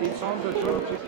It's on the Georgia.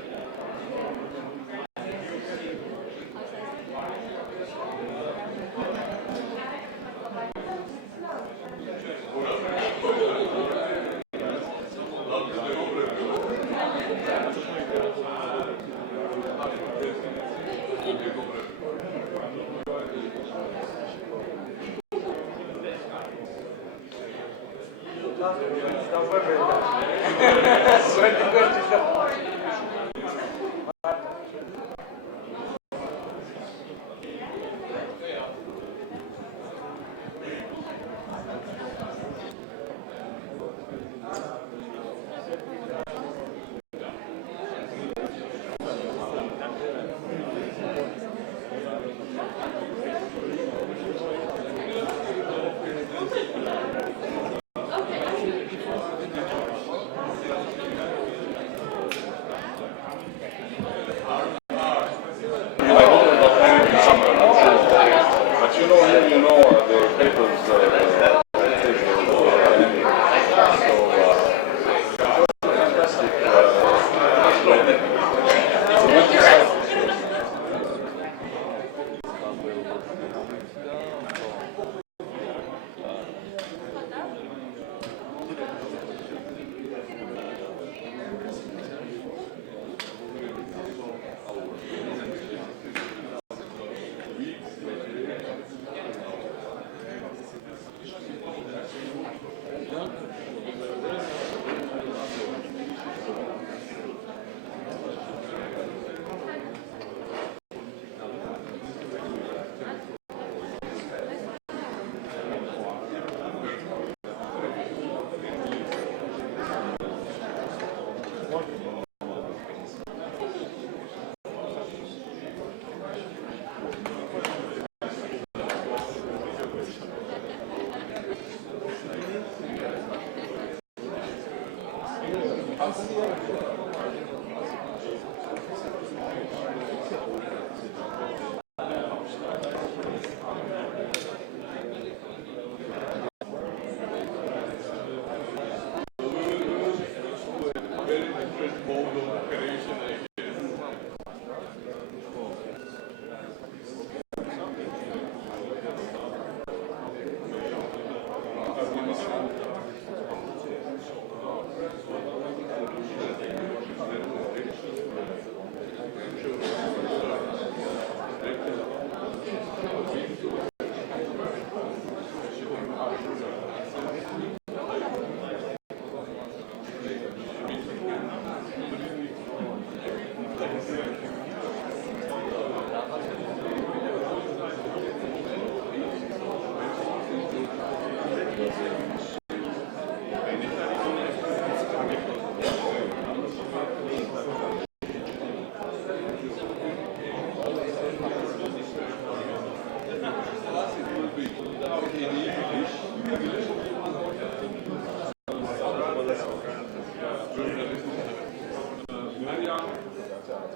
mode of operation, I guess.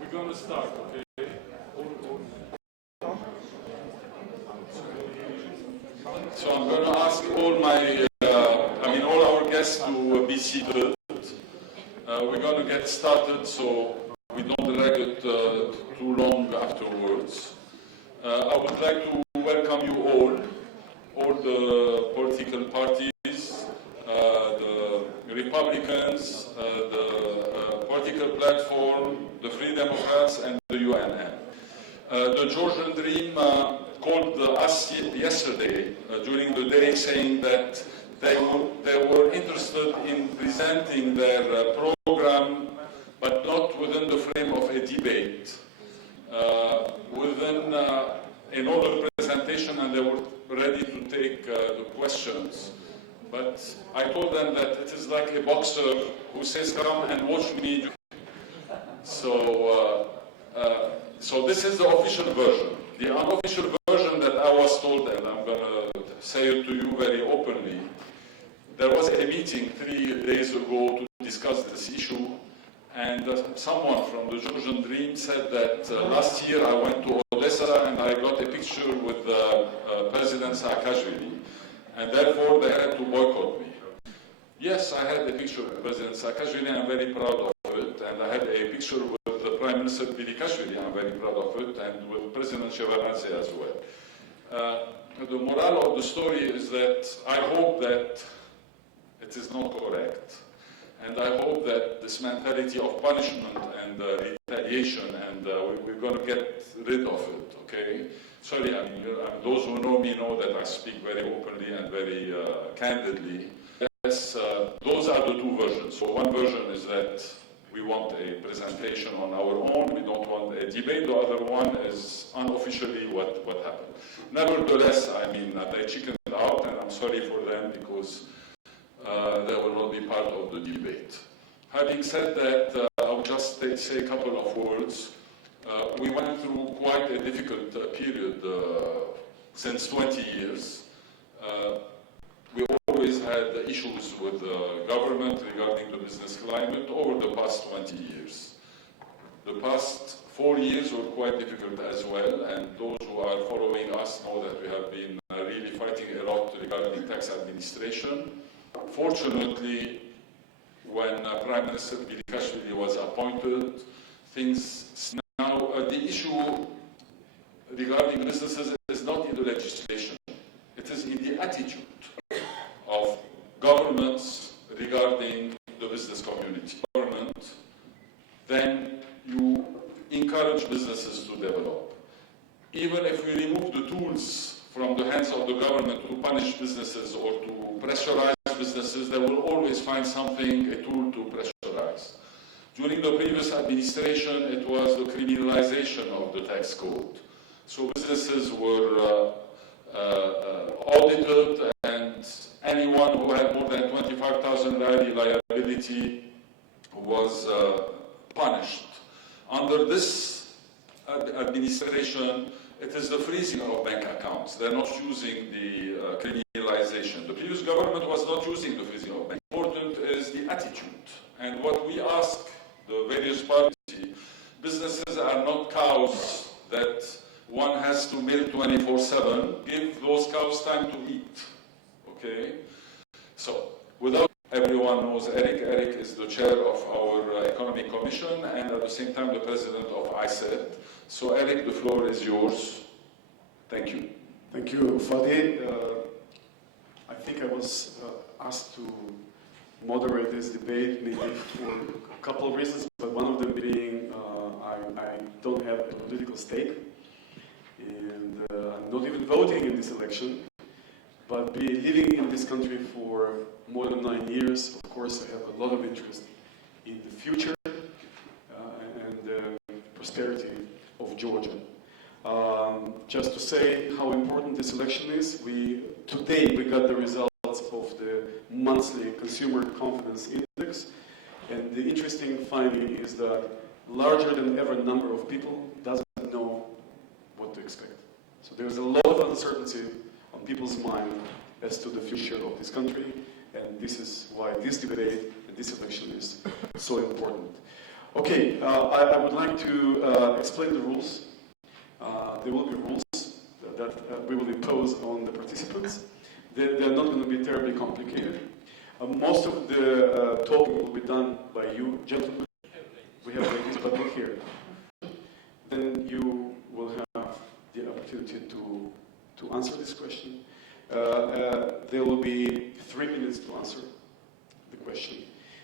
We're going to start, okay? So I'm going to ask all our guests to be seated. We're going to get started so we don't drag it too long afterwards. I would like to welcome you all the political parties, the Republicans, the political platform, the Free Democrats, and the UNN. The Georgian Dream called us yesterday during the day, saying that they were interested in presenting their program, but not within the frame of a debate, within an oral presentation, and they were ready to take the questions. But I told them that it is like a boxer who says, "Come and watch me." So this is the official version. The unofficial version that I was told, and I'm going to say it to you very openly, there was a meeting 3 days ago to discuss this issue, and someone from the Georgian Dream said that last year I went to Odessa and I got a picture with President Saakashvili, and therefore they had to boycott me. Yes, I had a picture with President Saakashvili, I'm very proud of it, and I had a picture with the Prime Minister Bilikashvili, I'm very proud of it, and with President Shevardnadze as well. The moral of the story is that I hope that it is not correct, and I hope that this mentality of punishment and retaliation, and we're going to get rid of it, okay? Sorry, those who know me know that I speak very openly and very candidly. Yes, those are the two versions. So one version is that we want a presentation on our own, we don't want a debate. The other one is unofficially what happened. Nevertheless, they chickened out, and I'm sorry for them because they will not be part of the debate. Having said that, I'll just say a couple of words. We went through quite a difficult period since 20 years. We always had issues with the government regarding the business climate over the past 20 years. The past 4 years were quite difficult as well, and those who are following us know that we have been really fighting a lot regarding tax administration. Fortunately, when Prime Minister Bilikashvili was appointed, things now, the issue regarding businesses is not in the legislation, it is in the attitude of governments regarding the business community. Government, then you encourage businesses to develop. Even if we remove the tools from the hands of the government to punish businesses or to pressurize businesses, they will always find something, a tool to pressurize. During the previous administration, it was the criminalization of the tax code. So businesses were audited, and anyone who had more than 25,000 liability was punished. Under this administration, it is the freezing of bank accounts. They're not using the criminalization. The previous government was not using the freezing of bank. Important is the attitude. And what we ask the various parties, businesses are not cows that one has to milk 24/7. Give those cows time to eat, okay? So, without everyone everyone knows Eric. Eric is the chair of our Economic Commission and at the same time the president of ICC. So Eric, the floor is yours. Thank you. Thank you, Fadi. I think I was asked to moderate this debate maybe for a couple of reasons, but one of them being I don't have a political stake, and I'm not even voting in this election, but living in this country for more than 9 years, of course I have a lot of interest in the future and the prosperity of Georgia. Just to say how important this election is, today we got the results of the monthly consumer confidence index, and the interesting finding is that larger than ever number of people doesn't know what to expect. So there's a lot of uncertainty on people's mind as to the future of this country, and this is why this debate and this election is so important. Okay, I would like to explain the rules. There will be rules that we will impose on the participants. They're not going to be terribly complicated. Most of the talking will be done by you, gentlemen. We have ladies, but not here. Then you will have the opportunity to answer this question. There will be 3 minutes to answer the question.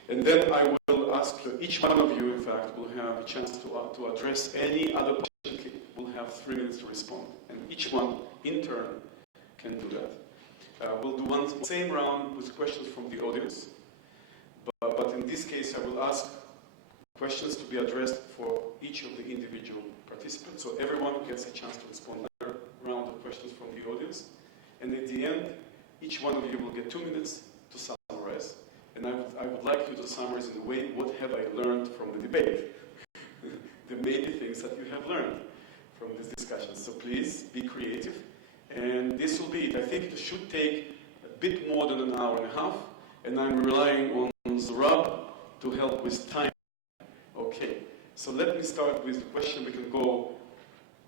And then I will ask each one of you, in fact, will have a chance to address any other question. Will have 3 minutes to respond. And each one, in turn, can do that. We'll do one same round with questions from the audience. But in this case, I will ask questions to be addressed for each of the individual participants. So everyone gets a chance to respond. Another round of questions from the audience. And at the end, each one of you will get 2 minutes to summarize. And I would like you to summarize in a way, what have I learned from the debate? There may be things that you have learned from this discussion. So please, be creative. And this will be it. I think it should take a bit more than an hour and a half. And I'm relying on Zurab to help with time. Okay, so let me start with the question. We can go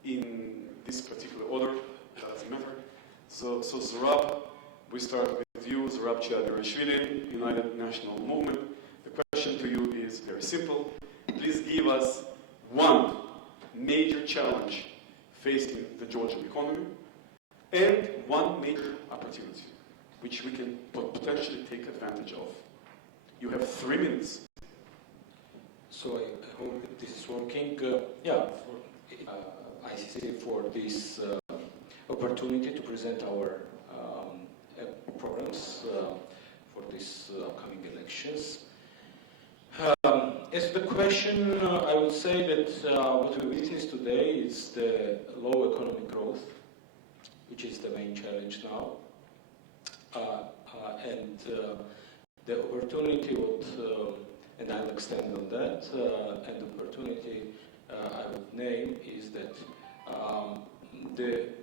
in this particular order. That doesn't matter. So Zurab, we start with you, Zurab Chiadarishvili, United National Movement. The question to you is very simple. Please give us one major challenge facing the Georgian economy and one major opportunity which we can potentially take advantage of. You have 3 minutes. So I hope this is working. For ICC for this opportunity to present our programs for these upcoming elections. As the question, I would say that what we witness today is the low economic growth, which is the main challenge now, and the opportunity and I'll extend on that, and the opportunity I would name is that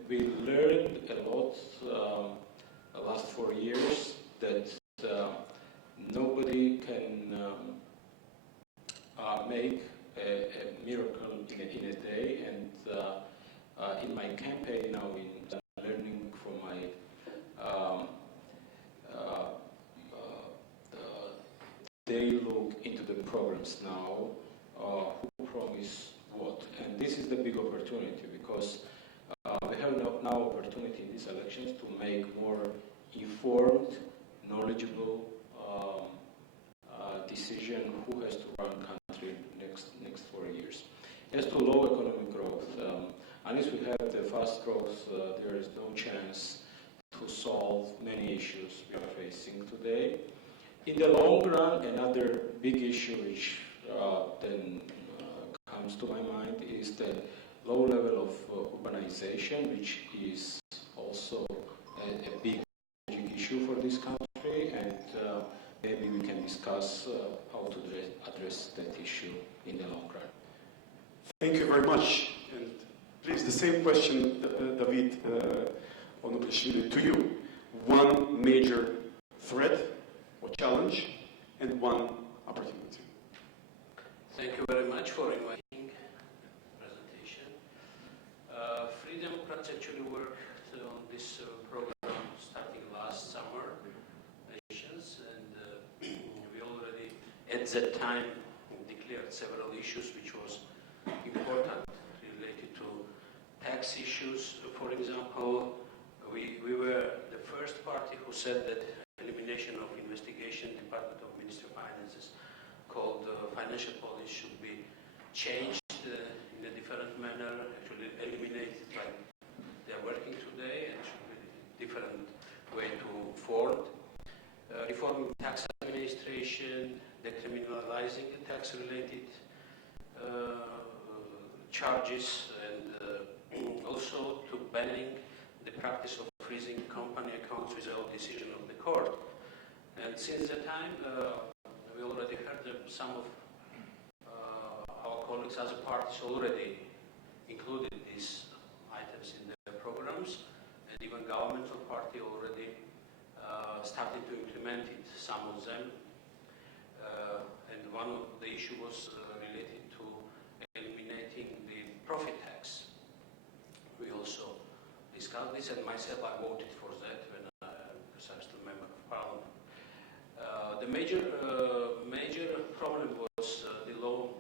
we learned a lot the last 4 years that nobody can make a miracle in a day, and in my campaign now in learning from my they look into the programs now, who promise what, and this is the big opportunity because we have now opportunity in these elections to make more informed, knowledgeable decision who has to run country next 4 years. As to low economic growth, unless we have the fast growth, there is no chance to solve many issues we are facing today. In the long run, another big issue which then comes to my mind is the low level of urbanization, which is also a big issue for this country, and maybe we can discuss how to address that issue in the long run. Thank you very much. And please, the same question, David Onobrishvili, to you. One major threat or challenge and one opportunity. Thank you very much for inviting presentation. Free Democrats actually worked on this program starting last summer, and at that time declared several issues which was important related to tax issues. For example, we were the first party who said that elimination of investigation Department of Ministry of Finances called financial policy should be changed in a different manner, actually eliminated like they are working today, and should be a different way to form. Reforming tax administration, decriminalizing tax-related charges, and also to banning the practice of freezing company accounts without decision of the court. And since that time, we already heard that some of our colleagues, other parties already included these items in their programs, and even governmental party already started to implement it, some of them. And one of the issue was related to eliminating the profit tax. We also discussed this, and myself I voted for that when because I'm still a member of parliament. The major problem was the low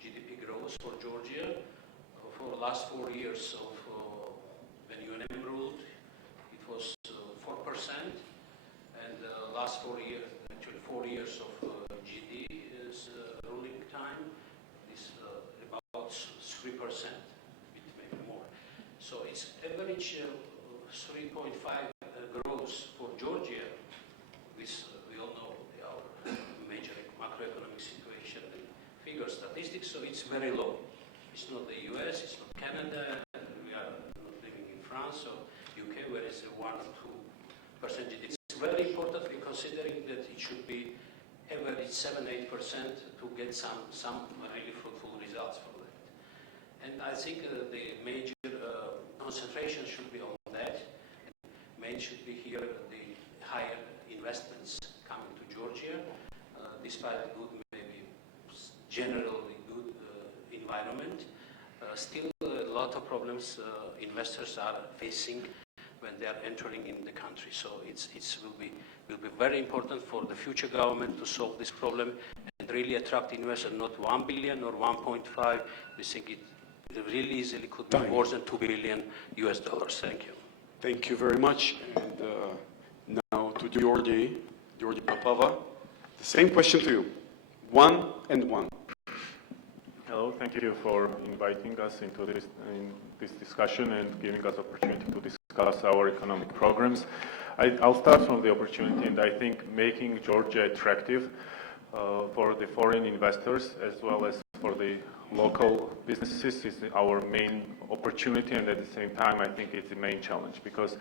GDP growth for Georgia. For the last 4 years of when UNM ruled, it was 4%, and last 4 years, actually 4 years of GD is ruling time, is about 3%, maybe more. So it's average 3.5 growth for Georgia, which we all know our major macroeconomic situation and figure statistics, so it's very low. It's not the US, it's not Canada, we are not living in France or UK, where it's 1 or 2%. It's very important considering that it should be average 7-8% to get some really fruitful results from that. And I think the major concentration should be on that. Main should be here the higher investments coming to Georgia, despite good, maybe generally good environment. Still a lot of problems investors are facing when they are entering in the country. So it will be very important for the future government to solve this problem and really attract investors, not 1 billion or 1.5. We think it really easily could be more than $2 billion US dollars. Thank you. Thank you very much. And now to Georgi Papava. The same question to you. 1 and 1. Hello, thank you for inviting us into this discussion and giving us opportunity to discuss our economic programs. I'll start from the opportunity, and I think making Georgia attractive for the foreign investors as well as for the local businesses is our main opportunity, and at the same time I think it's the main challenge, because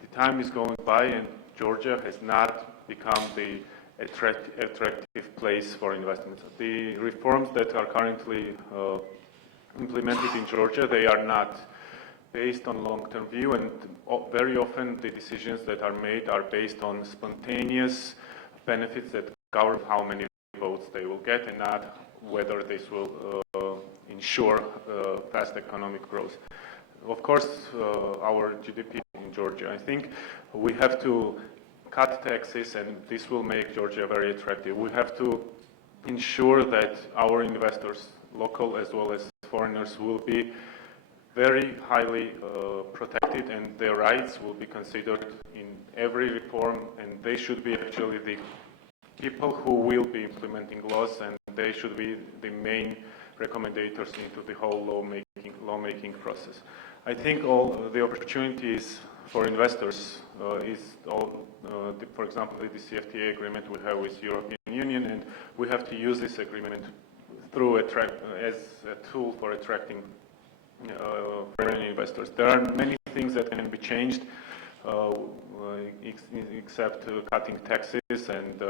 the time is going by and Georgia has not become the attractive place for investments. The reforms that are currently implemented in Georgia, they are not based on long-term view, and very often the decisions that are made are based on spontaneous benefits that govern how many votes they will get and not whether this will ensure fast economic growth. Of course, our GDP in Georgia, I think we have to cut taxes, and this will make Georgia very attractive. We have to ensure that our investors, local as well as foreigners, will be very highly protected, and their rights will be considered in every reform, and they should be actually the people who will be implementing laws, and they should be the main recommendators into the whole lawmaking process. I think all the opportunities for investors is all, for example, the CFTA agreement we have with European Union, and we have to use this agreement through as a tool for attracting foreign investors. There are many things that can be changed, except cutting taxes and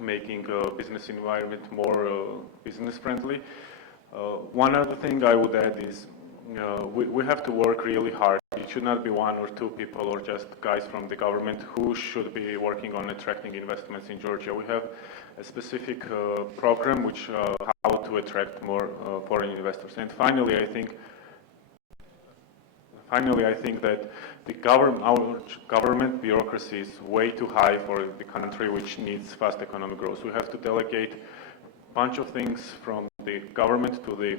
making business environment more business friendly. One other thing I would add is we have to work really hard. It should not be 1 or 2 people or just guys from the government who should be working on attracting investments in Georgia. We have a specific program which how to attract more foreign investors. And finally, I think finally, I think that our government bureaucracy is way too high for the country which needs fast economic growth. We have to delegate a bunch of things from the government to the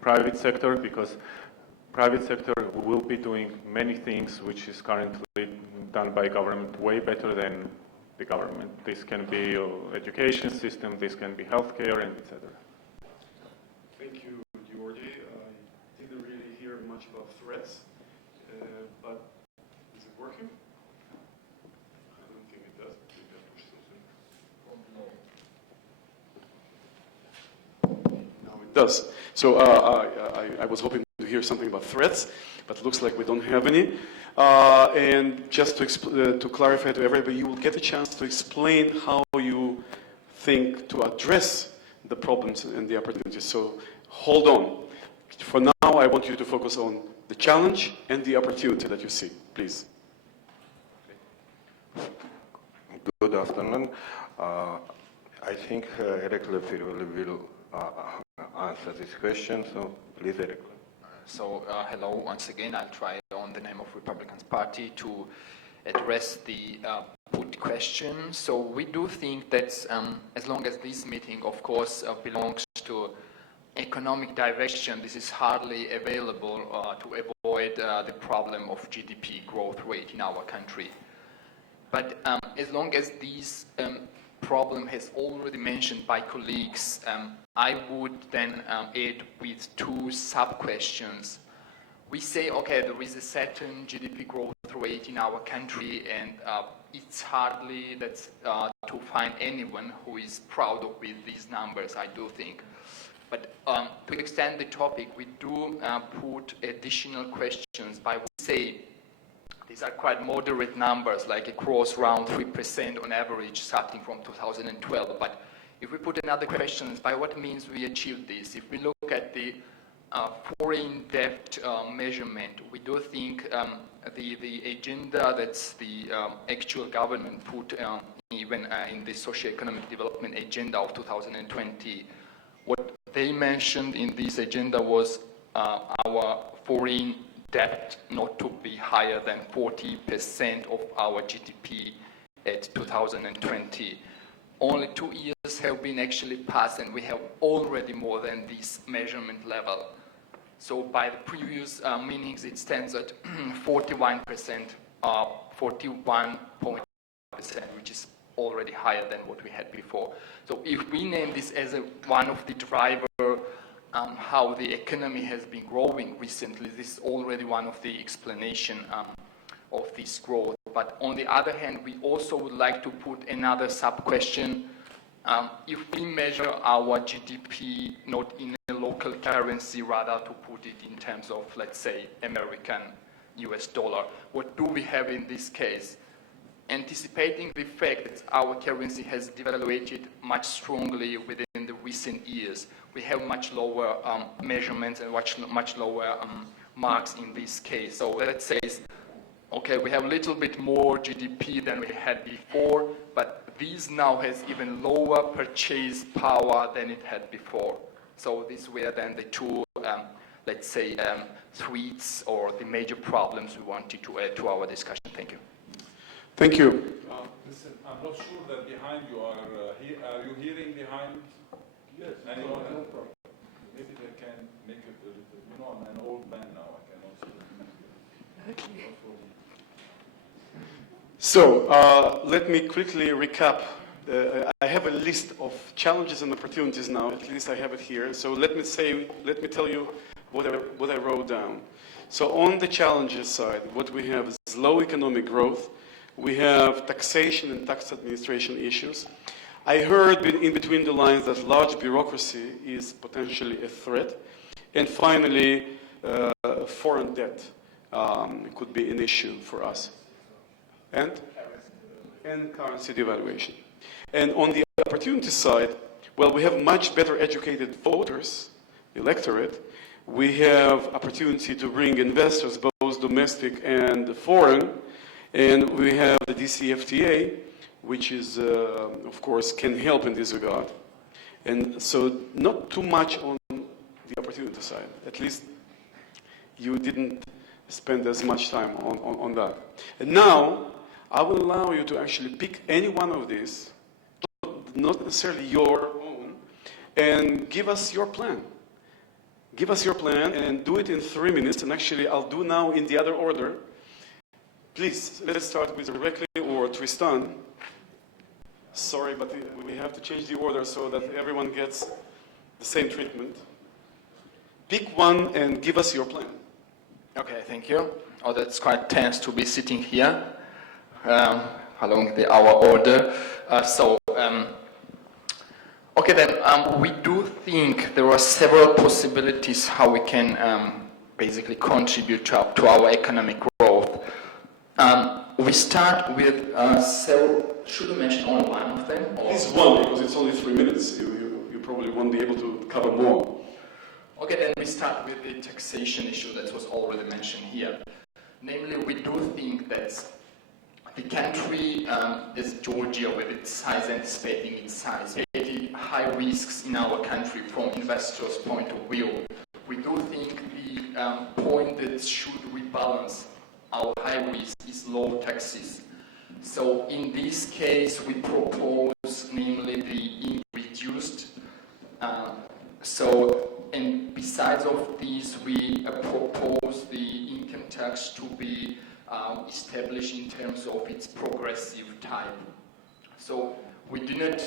private sector, because private sector will be doing many things which is currently done by government way better than the government. This can be education system, this can be healthcare, and etc. Thank you, Georgi. I didn't really hear much about threats, but is it working? I don't think it does. Maybe I push something. No, it does. So I was hoping to hear something about threats, but it looks like we don't have any. And just to clarify to everybody, you will get a chance to explain how you think to address the problems and the opportunities. So hold on. For now, I want you to focus on the challenge and the opportunity that you see, please. Good afternoon. I think Eric will answer this question, so please, Eric. So hello once again. I'll try on the name of Republican Party to address the put question. So we do think that as long as this meeting, of course, belongs to economic direction, this is hardly available to avoid the problem of GDP growth rate in our country. But as long as this problem has already mentioned by colleagues, I would then add with two sub-questions. We say, okay, there is a certain GDP growth rate in our country, and it's hardly that to find anyone who is proud of these numbers, I do think. But to extend the topic, we do put additional questions by we say these are quite moderate numbers, like across around 3% on average starting from 2012. But if we put another question, by what means we achieved this? If we look at the foreign debt measurement, we do think the agenda that's the actual government put even in the socio-economic development agenda of 2020, what they mentioned in this agenda was our foreign debt not to be higher than 40% of our GDP at 2020. Only 2 years have been actually passed, and we have already more than this measurement level. So by the previous meanings, it stands at 41%, 41.5%, which is already higher than what we had before. So if we name this as one of the driver how the economy has been growing recently, this is already one of the explanation of this growth. But on the other hand, we also would like to put another sub-question. If we measure our GDP not in a local currency, rather to put it in terms of, let's say, American US dollar, what do we have in this case? Anticipating the fact that our currency has devaluated much strongly within the recent years, we have much lower measurements and much lower marks in this case. So let's say, okay, we have a little bit more GDP than we had before, but this now has even lower purchase power than it had before. So these were then the two, let's say, threats or the major problems we wanted to add to our discussion. Thank you. Thank you. Listen, I'm not sure that behind you are you hearing behind? Yes. Anyone? No problem. Maybe they can make it a little, you know, I'm an old man now, I cannot see. So let me quickly recap. I have a list of challenges and opportunities now. At least I have it here. So let me tell you what I wrote down. So on the challenges side, what we have is low economic growth. We have taxation and tax administration issues. I heard in between the lines that large bureaucracy is potentially a threat. And finally, foreign debt could be an issue for us. And currency devaluation. And on the opportunity side, well, we have much better educated voters, electorate. We have opportunity to bring investors, both domestic and foreign. And we have the DCFTA, which is, of course, can help in this regard. And so not too much on the opportunity side, at least you didn't spend as much time on that. And now, I will allow you to actually pick any one of these, not necessarily your own, and give us your plan. Give us your plan and do it in 3 minutes. And actually, I'll do now in the other order. Please, let's start with Rebecca or Tristan. Sorry, but we have to change the order so that everyone gets the same treatment. Pick one and give us your plan. Okay, thank you. Oh, that's quite tense to be sitting here along our order. Okay then, we do think there are several possibilities how we can basically contribute to our economic growth. We start with several, should we mention only one of them? Please one, because it's only 3 minutes. You probably won't be able to cover more. Okay, then we start with the taxation issue that was already mentioned here. Namely, we do think that the country is Georgia, with its size, anticipating its size, very high risks in our country from investors' point of view. We do think the point that should rebalance our high risk is low taxes. So in this case, we propose, namely, the reduced. And besides of this, we propose the income tax to be established in terms of its progressive type. So we do not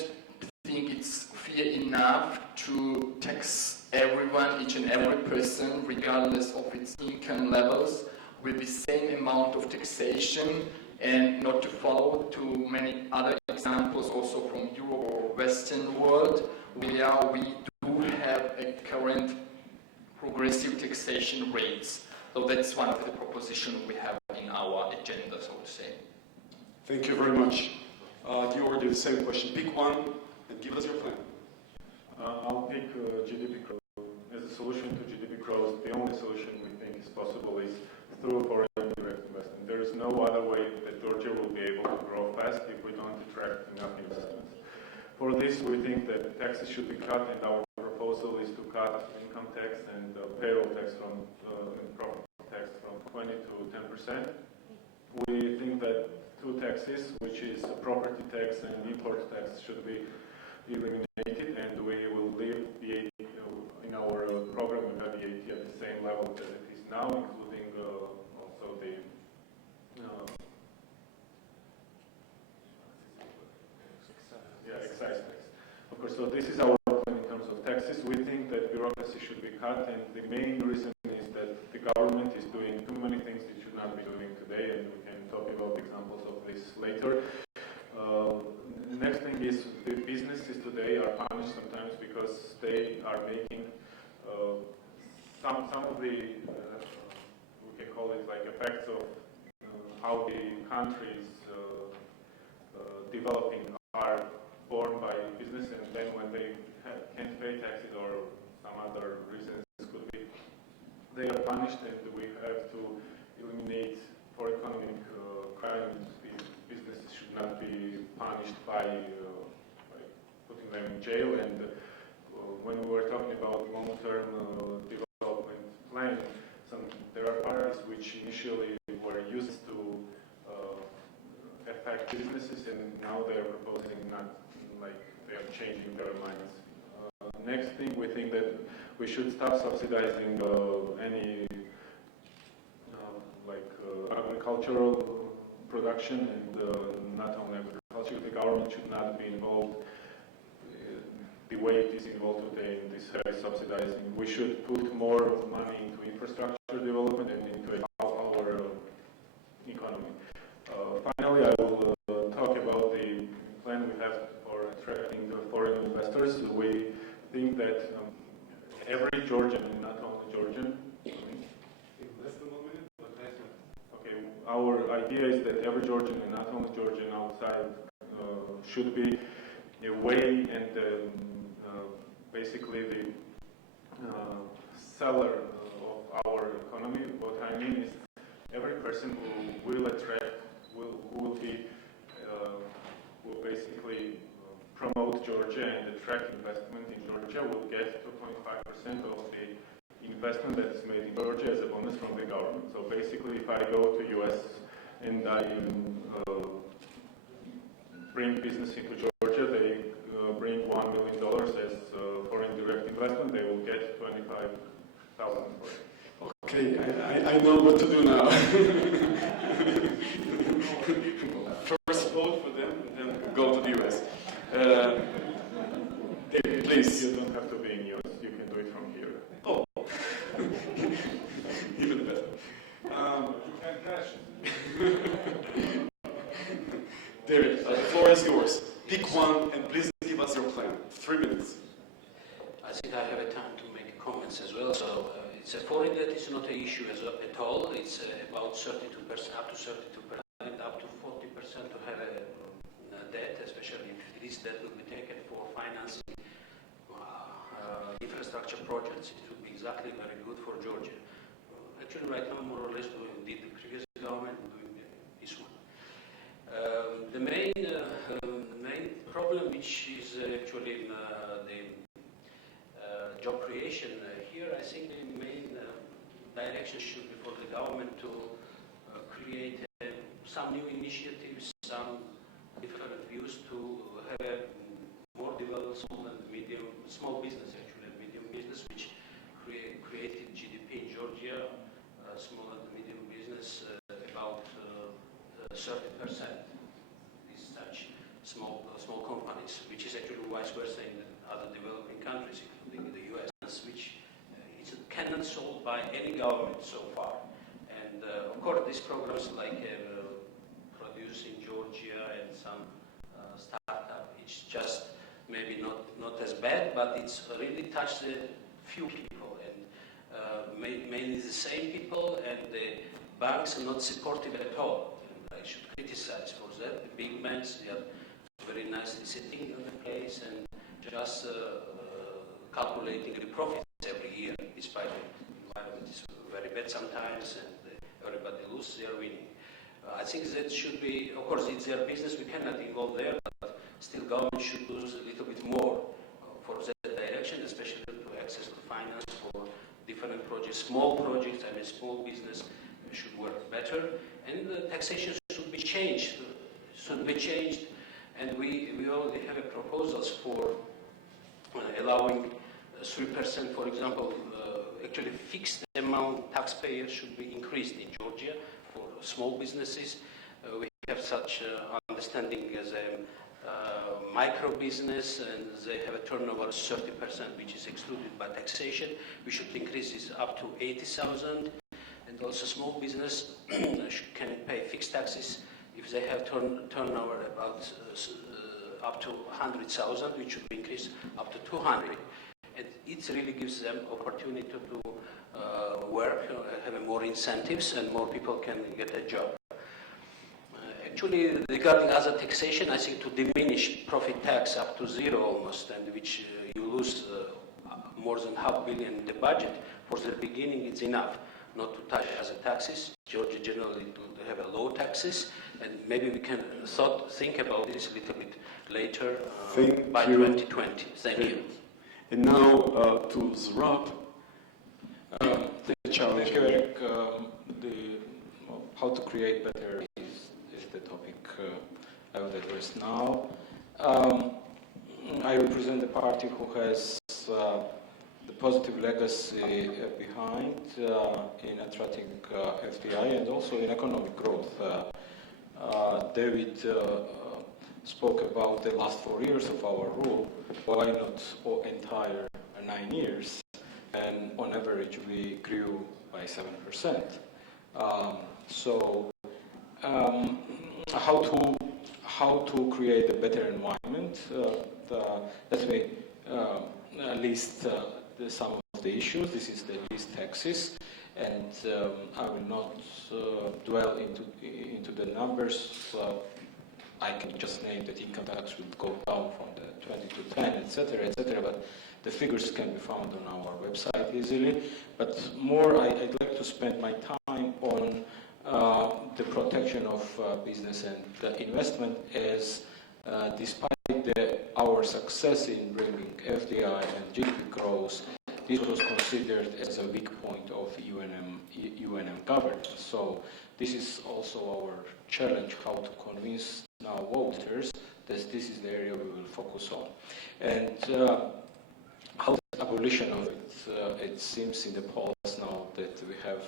think it's fair enough to tax everyone, each and every person, regardless of its income levels, with the same amount of taxation, and not to follow to many other examples also from Europe or Western world, where we do have a current progressive taxation rates. So that's one of the propositions we have in our agenda, so to say. Thank you very much. You already the same question. Pick one and give us your plan. I'll pick GDP growth. As a solution to GDP growth, the only solution we think is possible is through foreign direct investment. There is no other way that Georgia will be able to grow fast if we don't attract enough investments. For this, we think that taxes should be cut, and our proposal is to cut income tax and payroll tax and profit tax from 20 to 10%. We think that two taxes, which is property tax and import tax, should be eliminated, and we will leave VAT in our program. We have VAT at the same level that it is now, including also the excise tax. Of course, so this is our plan in terms of taxes. We think that bureaucracy should be cut, and the main reason is that the government is doing too many things it should not be doing today, and we can talk about examples of this later. The next thing is the businesses today are punished sometimes because they are making some of the, we can call it like effects of how the country is developing are borne by business, and then when they can't pay taxes or some other reasons could be, they are punished, and we have to eliminate for economic crimes. Businesses should not be punished by putting them in jail. And when we were talking about long-term development plan, there are parties which initially were used to affect businesses, and now they are proposing not, like they are changing their minds. Next thing, we think that we should stop subsidizing any agricultural production, and not only agriculture. The government should not be involved the way it is involved today in this heavy subsidizing. We should put more money into infrastructure development and into our economy. Finally, I will talk about the plan we have for attracting foreign investors. We think that every Georgian, and not only Georgian, our idea is that every Georgian, and not only Georgian outside, should be a way and basically the seller of our economy. What I mean is every person who will attract, will basically promote Georgia and attract investment in Georgia will get 2.5% of the investment that is made in Georgia as a bonus from the government. So basically, if I go to US and I bring business into Georgia, they bring $1 million as foreign direct investment, they will get $25,000 for it. Okay, I know what to do now. First vote for them and then go to the US. David, please. You don't have to be in US, you can do it from here. Oh, even better. David, the floor is yours. Pick one and please give us your plan. 3 minutes. I think I have a time to make comments as well. So it's a foreign debt is not an issue at all. It's about 32%, up to 32%, up to 40% to have a debt, especially if this debt will be taken for financing infrastructure projects. It will be exactly very good for Georgia. Actually, right now, more or less, the previous government doing this one. The main problem, which is actually the job creation here, I think the main direction should be for the government to create some new initiatives, some different views to have more developed small business actually, medium business, which created GDP in Georgia, small and medium business about 30%. These such small companies, which is actually vice versa in other developing countries, including the US, which cannot solved by any government so far. And of course, these programs like Produce in Georgia and some startup, it's just maybe not as bad, but it's really touched a few people and mainly the same people, and the banks are not supportive at all. And I should criticize for that. The big banks, they are very nicely sitting on the place and just calculating the profits every year, despite the environment is very bad sometimes and everybody loses, they are winning. I think that should be, of course, it's their business, we cannot involve there, but still government should do a little bit more for that direction, especially to access to finance for different projects, small projects, I mean small business should work better, and the taxation should be changed, and we already have proposals for allowing 3%, for example, actually fixed amount taxpayers should be increased in Georgia for small businesses. We have such understanding as a micro business, and they have a turnover of 30%, which is excluded by taxation. We should increase this up to 80,000, and also small business can pay fixed taxes if they have turnover about up to 100,000, which should be increased up to 200. And it really gives them opportunity to work, have more incentives, and more people can get a job. Actually, regarding other taxation, I think to diminish profit tax up to zero almost, and which you lose more than $500 million in the budget, for the beginning it's enough not to touch other taxes. Georgia generally to have a low taxes, and maybe we can think about this a little bit later by 2020. Thank you. And now to Zrob. The challenge, Eric, how to create better is the topic I would address now. I represent a party who has the positive legacy behind in attracting FDI and also in economic growth. David spoke about the last 4 years of our rule. Why not entire 9 years? And on average, we grew by 7%. How to create a better environment? Let me list some of the issues. This is the least taxes, and I will not dwell into the numbers. I can just name that income tax will go down from the 20 to 10, etc., etc. But the figures can be found on our website easily. But more, I'd like to spend my time on the protection of business and investment, as despite our success in bringing FDI and GDP growth, this was considered as a weak point of UNM governance. So this is also our challenge, how to convince now voters that this is the area we will focus on. And how the abolition of it, it seems in the polls now that we have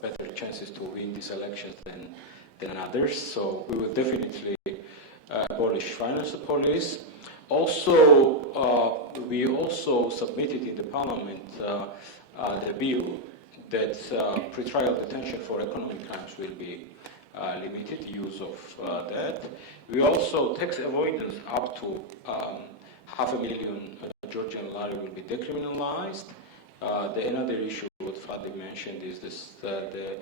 better chances to win these elections than others. So we will definitely abolish financial police. Also, we also submitted in the parliament the bill that pretrial detention for economic crimes will be limited, use of that. We also, tax avoidance up to $500,000 Georgian lari will be decriminalized. Another issue what Fadi mentioned is this, the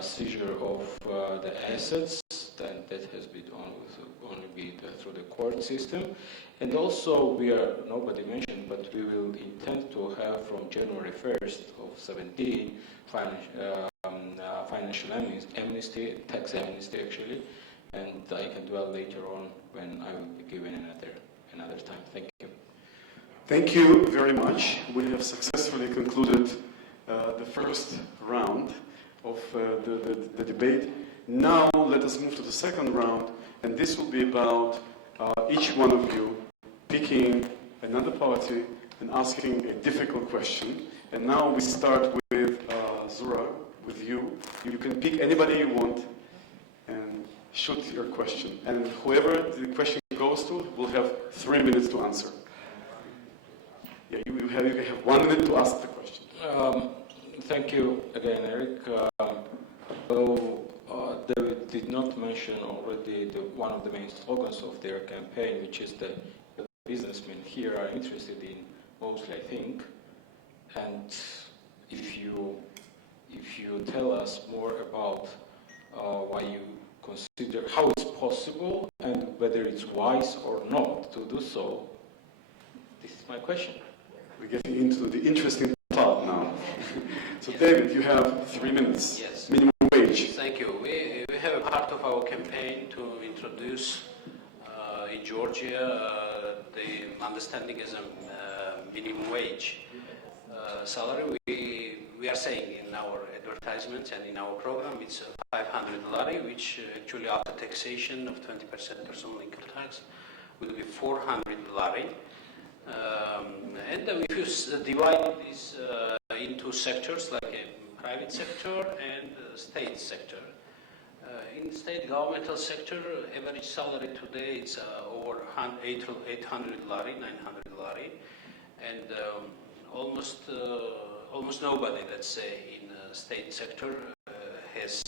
seizure of the assets that has been only be through the court system. And also nobody mentioned, but we will intend to have from January 1st of 17 financial amnesty, tax amnesty actually, and I can dwell later on when I will be given another time. Thank you. Thank you very much. We have successfully concluded the first round of the debate. Now let us move to the second round, and this will be about each one of you picking another party and asking a difficult question. And now we start with Zura, with you. You can pick anybody you want and shoot your question. And whoever the question goes to will have 3 minutes to answer. Yeah, you have 1 minute to ask the question. Thank you again, Eric. Though David did not mention already one of the main slogans of their campaign, which is the businessmen here are interested in mostly, I think. And if you tell us more about why you consider how it's possible and whether it's wise or not to do so, this is my question. We're getting into the interesting part now. So David, you have 3 minutes. Yes. Minimum wage. Thank you. We have a part of our campaign to introduce in Georgia the understanding as a minimum wage salary. We are saying in our advertisements and in our program it's 500 lari, which actually after taxation of 20% personal income tax will be 400 lari. And if you divide this into sectors like a private sector and state sector, in state governmental sector, average salary today is over 800 lari, 900 lari, and almost nobody, let's say, in state sector has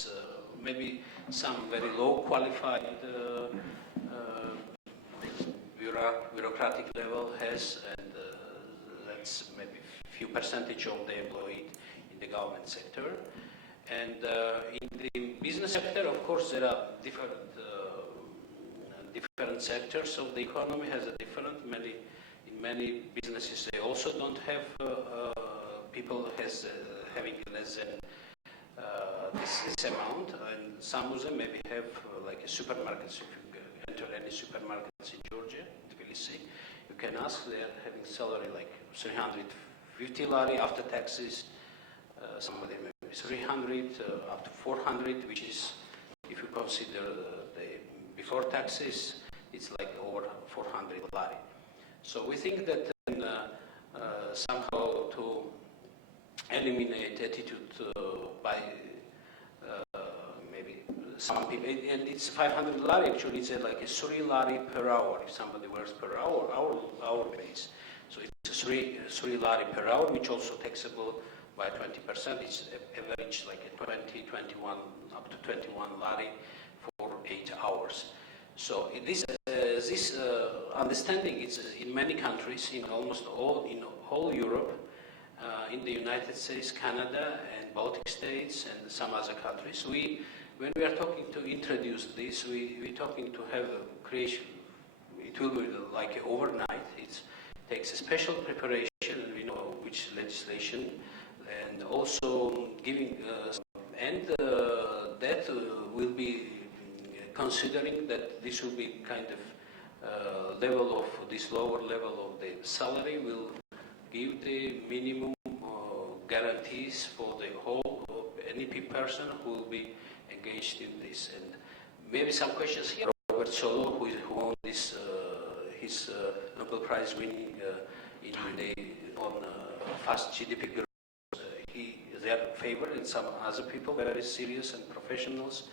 maybe some very low qualified bureaucratic level has, and that's maybe few percentage of the employed in the government sector. And in the business sector, of course, there are different sectors of the economy has a different. In many businesses, they also don't have people having less than this amount, and some of them maybe have like a supermarkets. If you enter any supermarkets in Georgia, Tbilisi, you can ask. They are having salary like 350 lari after taxes. Some of them maybe 300 up to 400, which is, if you consider the before taxes, it's like over 400 lari. So we think that somehow to eliminate attitude by maybe some people, and it's 500 lari actually, it's like a 3 lari per hour if somebody works per hour base. So it's 3 lari per hour, which also taxable by 20%. It's average like a 20, 21, up to 21 lari for 8 hours. So this understanding is in many countries, in almost all, in whole Europe, in the United States, Canada, and Baltic states, and some other countries. When we are talking to introduce this, we're talking to have a creation. It will be like overnight. It takes a special preparation, and we know which legislation, and also giving, that will be considering that this will be kind of level of this lower level of the salary will give the minimum guarantees for the whole any person who will be engaged in this. And maybe some questions here. Robert Solow, who won this his Nobel Prize winning on fast GDP growth, they are favored, and some other people, very serious and professionals,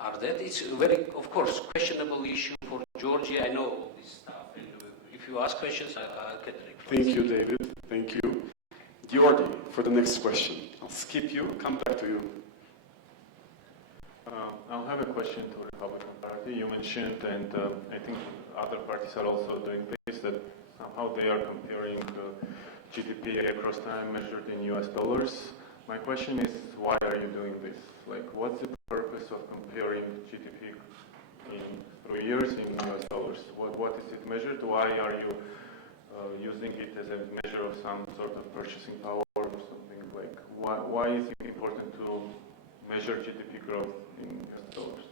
are that. It's a very, of course, questionable issue for Georgia. I know all this stuff, and if you ask questions, I'll get reply. Thank you, David. Thank you. Georgi, for the next question. I'll skip you, come back to you. I'll have a question to the Republican Party. You mentioned, and I think other parties are also doing this, that somehow they are comparing GDP across time measured in US dollars. My question is, why are you doing this? Like, what's the purpose of comparing GDP through years in US dollars? What is it measured? Why are you using it as a measure of some sort of purchasing power or something? Like, why is it important to measure GDP growth in US dollars?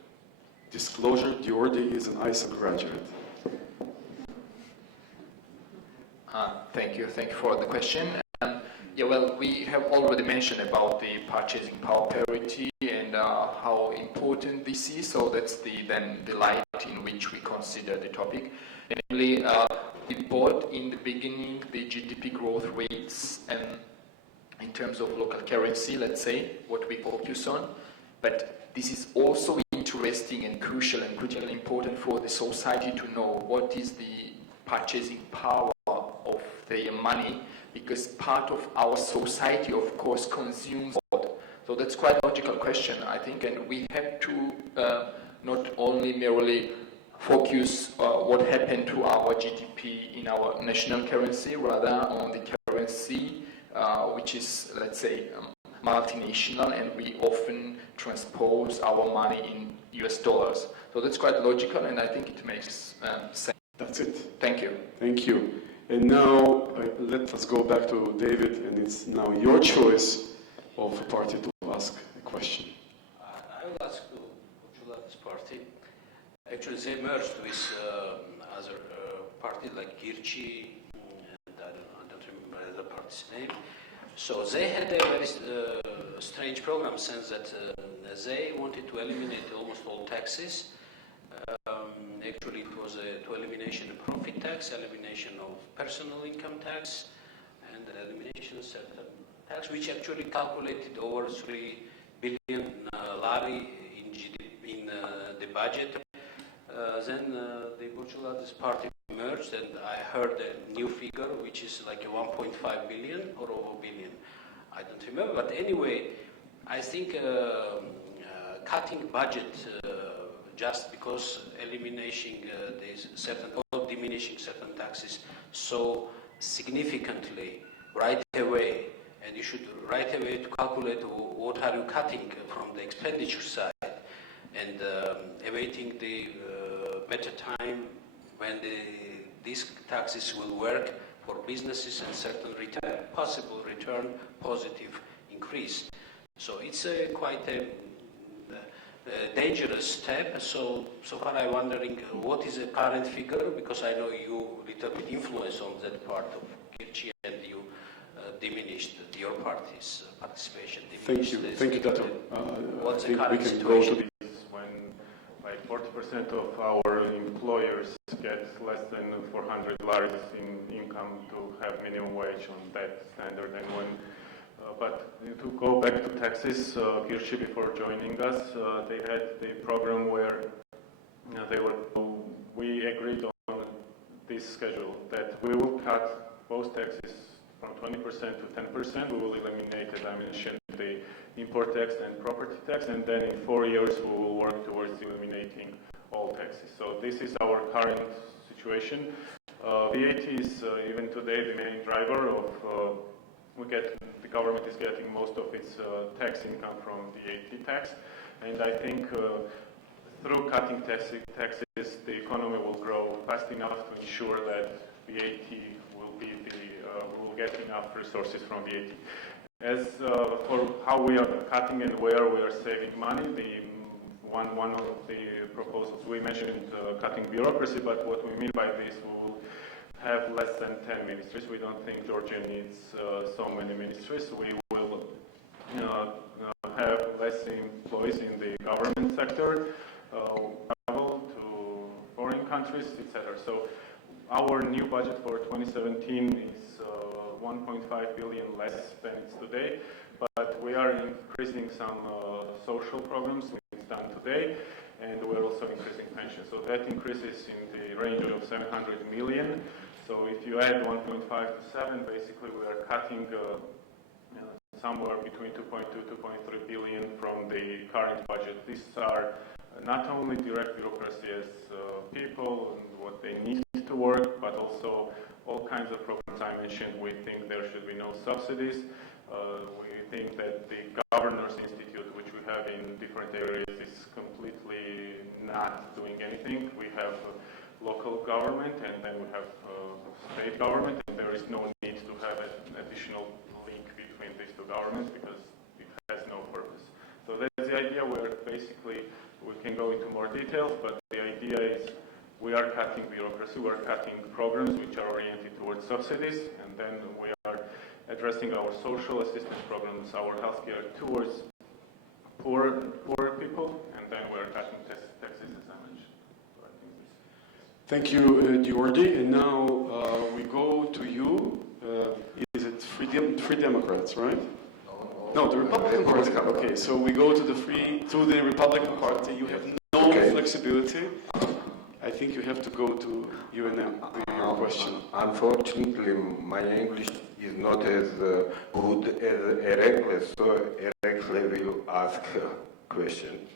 Disclosure, Georgi is an ICC graduate. Thank you for the question. Yeah, well, we have already mentioned about the purchasing power parity and how important this is. So that's then the light in which we consider the topic. Namely, we bought in the beginning the GDP growth rates in terms of local currency, let's say, what we focus on. But this is also interesting and crucial and critically important for the society to know what is the purchasing power of their money, because part of our society, of course, consumes gold. So that's quite a logical question, I think, and we have to not only merely focus what happened to our GDP in our national currency, rather on the currency which is, let's say, multinational, and we often transpose our money in US dollars. So that's quite logical, and I think it makes sense. That's it. Thank you. Thank you. And now let us go back to David, and it's now your choice of a party to ask a question. I will ask Portugala's party. Actually, they merged with other party like Girchi, and I don't remember the party's name. So they had a very strange program, since that they wanted to eliminate almost all taxes. Actually, it was to elimination of profit tax, elimination of personal income tax, and elimination of certain tax, which actually calculated over 3 billion lari in the budget. Then the Portugala's party merged, and I heard a new figure, which is like 1.5 billion or over billion. I don't remember, but anyway, I think cutting budget just because eliminating these certain or diminishing certain taxes so significantly right away, and you should right away to calculate what are you cutting from the expenditure side, and awaiting the better time when these taxes will work for businesses and certain return, possible return, positive increase. So it's quite a dangerous step. So far I'm wondering what is the current figure, because I know you little bit influence on that part of Kirchi, and you diminished your party's participation. Thank you, Dato. What's I the think we current can go to situation? When like 40% of our employers get less than 400 laris in income to have minimum wage on that standard, and when but to go back to taxes, Kirchi, before joining us, they had the program where we agreed on this schedule that we will cut both taxes from 20% to 10%. We will eliminate, as I mentioned, the import tax and property tax, and then in 4 years we will work towards eliminating all taxes. So this is our current situation. VAT is even today the main driver of the government is getting most of its tax income from VAT tax, and I think through cutting taxes, the economy will grow fast enough to ensure that VAT will get enough resources from VAT. As for how we are cutting and where we are saving money, one of the proposals we mentioned cutting bureaucracy, but what we mean by this, we will have less than 10 ministries. We don't think Georgia needs so many ministries. We will have less employees in the government sector, travel to foreign countries, etc. So our new budget for 2017 is 1.5 billion less than it's today, but we are increasing some social programs we've done today, and we're also increasing pensions. So that increases in the range of 700 million. So if you add 1.5 to 7, basically we are cutting somewhere between 2.2 to 2.3 billion from the current budget. These are not only direct bureaucracy as people and what they need to work, but also all kinds of programs I mentioned. We think there should be no subsidies. We think that the Governors Institute, which we have in different areas, is completely not doing anything. We have local government and then we have state government, and there is no need to have an additional link between these two governments because it has no purpose. So that's the idea where basically we can go into more details, but the idea is we are cutting bureaucracy, we are cutting programs which are oriented towards subsidies, and then we are addressing our social assistance programs, our healthcare towards poor people, and then we are cutting taxes, as I mentioned. So I think Thank you, Georgi. And now we go to you. Is it Free Democrats, right? No, the Republican Party. Okay, so we go to the Republican Party. You have no flexibility. I think you have to go to UNM with your question. Unfortunately, my English is not as good as Ericles, so Ericles will ask a question.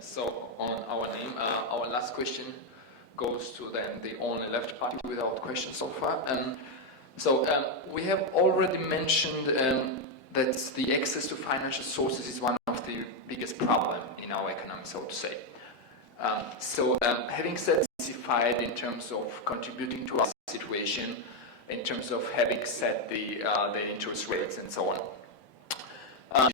So on our name, our last question goes to then the only left party without questions so far. We have already mentioned that the access to financial sources is one of the biggest problems in our economy, so to say. Having specified in terms of contributing to our situation, in terms of having set the interest rates and so on,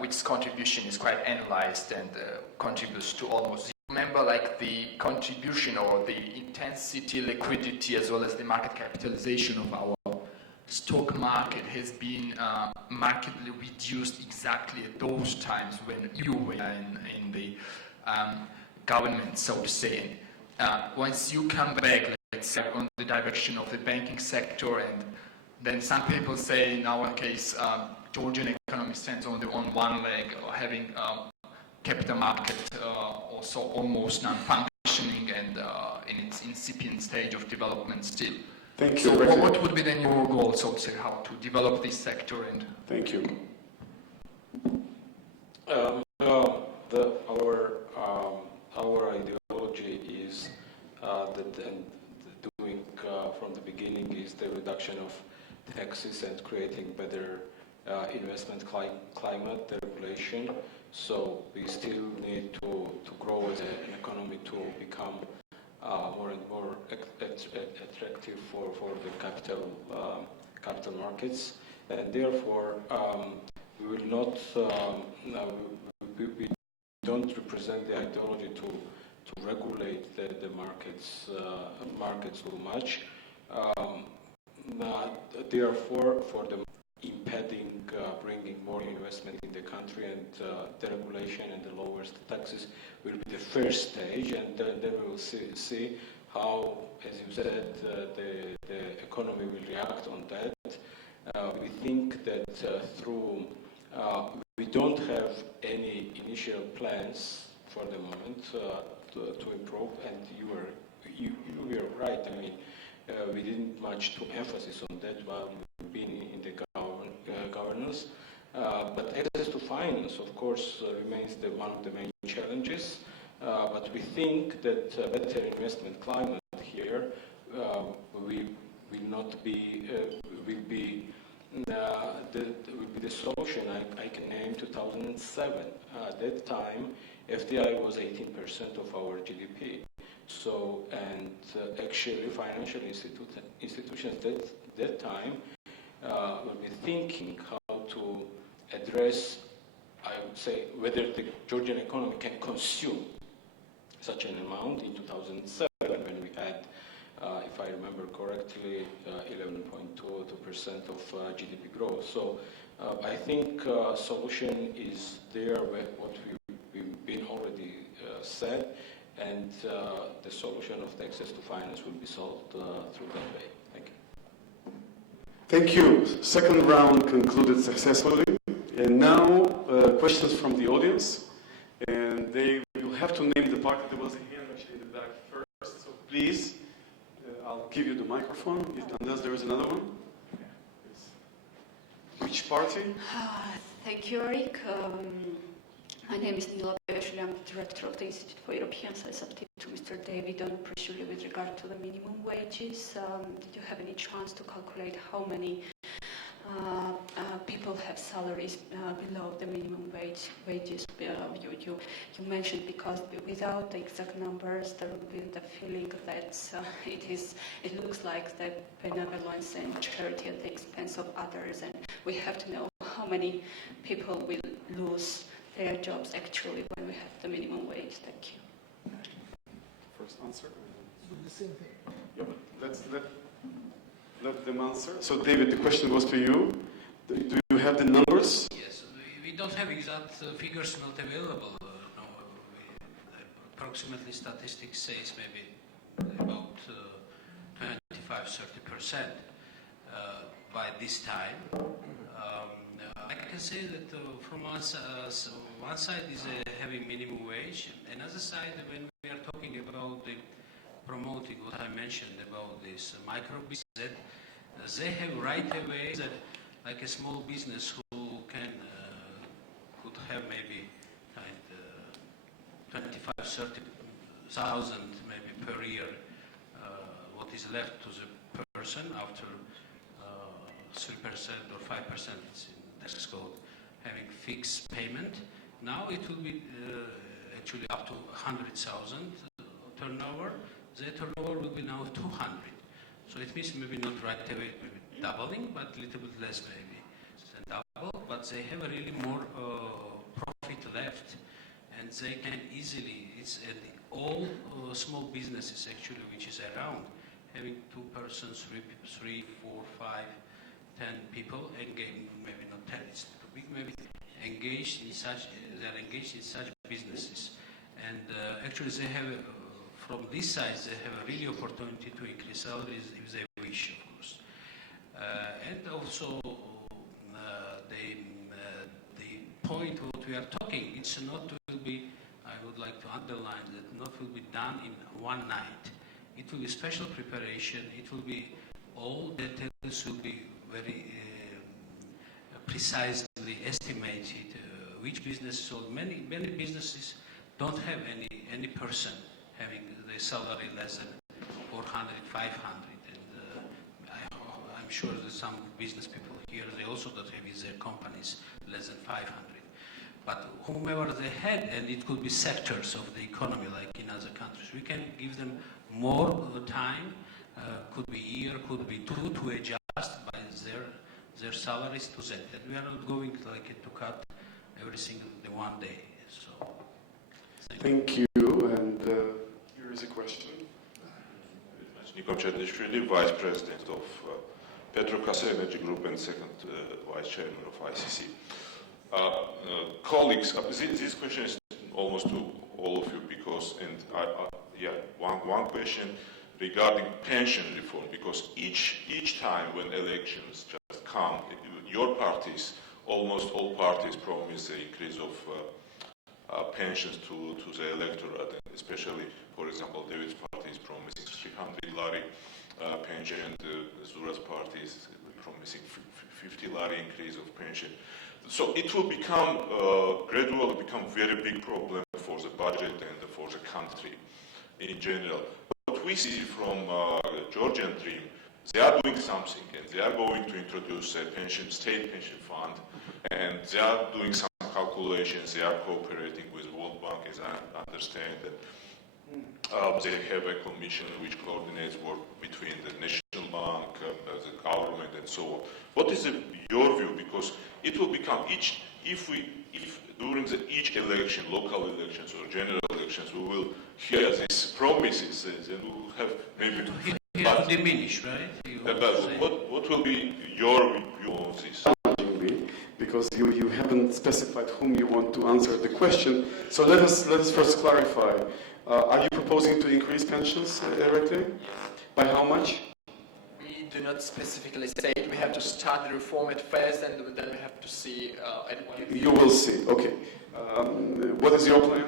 which contribution is quite analyzed and contributes to almost. Remember, like the contribution or the intensity, liquidity, as well as the market capitalization of our stock market has been markedly reduced exactly at those times when you were in the government, so to say. Once you come back, let's say, on the direction of the banking sector, and then some people say, in our case, Georgian economy stands on one leg, or having capital market also almost non-functioning and in its incipient stage of development still. Thank you. So what would be then your goal, so to say, how to develop this sector? And thank you. Our ideology is doing from the beginning is the reduction of taxes and creating better investment climate, the regulation. So we still need to grow as an economy to become more and more attractive for the capital markets, and therefore we will not we don't represent the ideology to regulate the markets too much. Therefore, for the impeding bringing more investment in the country, and deregulation and the lowest taxes will be the first stage, and then we will see how, as you said, the economy will react on that. We think that we don't have any initial plans for the moment to improve, and you are right. I mean, we didn't much to emphasis on that while we've been in the governance. But access to finance, of course, remains one of the main challenges. But we think that better investment climate here will be the solution. I can name 2007. At that time, FDI was 18% of our GDP. So, and actually, financial institutions at that time will be thinking how to address, I would say, whether the Georgian economy can consume such an amount in 2007 when we had, if if I remember correctly, 11.2% of GDP growth. So I think solution is there with what we've been already said, and the solution of the access to finance will be solved through that way. Thank you. Thank you. Second round concluded successfully. And now questions from the audience. And you'll have to name the party. There was a hand actually in the back first. So please, I'll give you the microphone unless there is another one. Which party? Thank you, Eric. My name is Nila Beshuli. I'm the director of the Institute for European Studies. To Mr. David, especially with regard to the minimum wages, did you have any chance to calculate how many people have salaries below the minimum wages? You mentioned, because without the exact numbers, there will be the feeling that it looks like the benevolence and charity at the expense of others, and we have to know how many people will lose their jobs actually when we have the minimum wage. Thank you. First answer. The same thing. Yeah, but let them answer. So, David, the question was to you. Do you have the numbers? Yes, we don't have exact figures not available. No, approximately statistics says maybe about 25-30% by this time. I can say that from one side is a heavy minimum wage, another side, when we are talking about promoting what I mentioned about this micro business, they have right away that like a small business who could have maybe 25-30,000 maybe per year, what is left to the person after 3% or 5% is in tax code, having fixed payment. Now it will be actually up to 100,000 turnover. The turnover will be now 200. So it means maybe not right away, maybe doubling, but a little bit less maybe than double. But they have really more profit left, and they can easily. It's all small businesses actually, which is around, having 2 persons, 3, 4, 5, 10 people engaged. Maybe not 10. It's too big. Maybe engaged in such. They are engaged in such businesses, and actually they have. From this side, they have a really opportunity to increase salaries if they wish, of course. And also, the point what we are talking, it's not will be, I would like to underline that not will be done in one night. It will be special preparation. It will be, all details will be very precisely estimated. Which businesses, or many businesses don't have any person having the salary less than 400, 500, and I'm sure that some business people here, they also don't have in their companies less than 500. But whomever they had, and it could be sectors of the economy like in other countries, we can give them more time, could be a year, could be 2, to adjust by their salaries to that. And we are not going to cut everything in one day. So, thank you. And here is a question. Nikom Chedishvili, Vice President of Petrocasa Energy Group and second Vice Chairman of ICC. Colleagues, this question is almost to all of you, because, one question regarding pension reform, because each time when elections just come, your parties, almost all parties promise the increase of pensions to the electorate, especially, for example, David's party is promising 300 lari pension, and Zura's party is promising 50 lari increase of pension. So it will become, gradually become very big problem for the budget and for the country in general. What we see from Georgian Dream, they are doing something, and they are going to introduce a state pension fund, and they are doing some calculations. They are cooperating with World Bank, as I understand, and they have a commission which coordinates work between the National Bank, the government, and so on. What is your view? Because it will become if during each election, local elections or general elections, we will hear these promises, then we will have maybe to diminish, right? What will be your view on this? Because you haven't specified whom you want to answer the question. So let us first clarify. Are you proposing to increase pensions directly? By how much? We do not specifically say it. We have to start the reform at first, and then we have to see. You will see. Okay. What is your plan?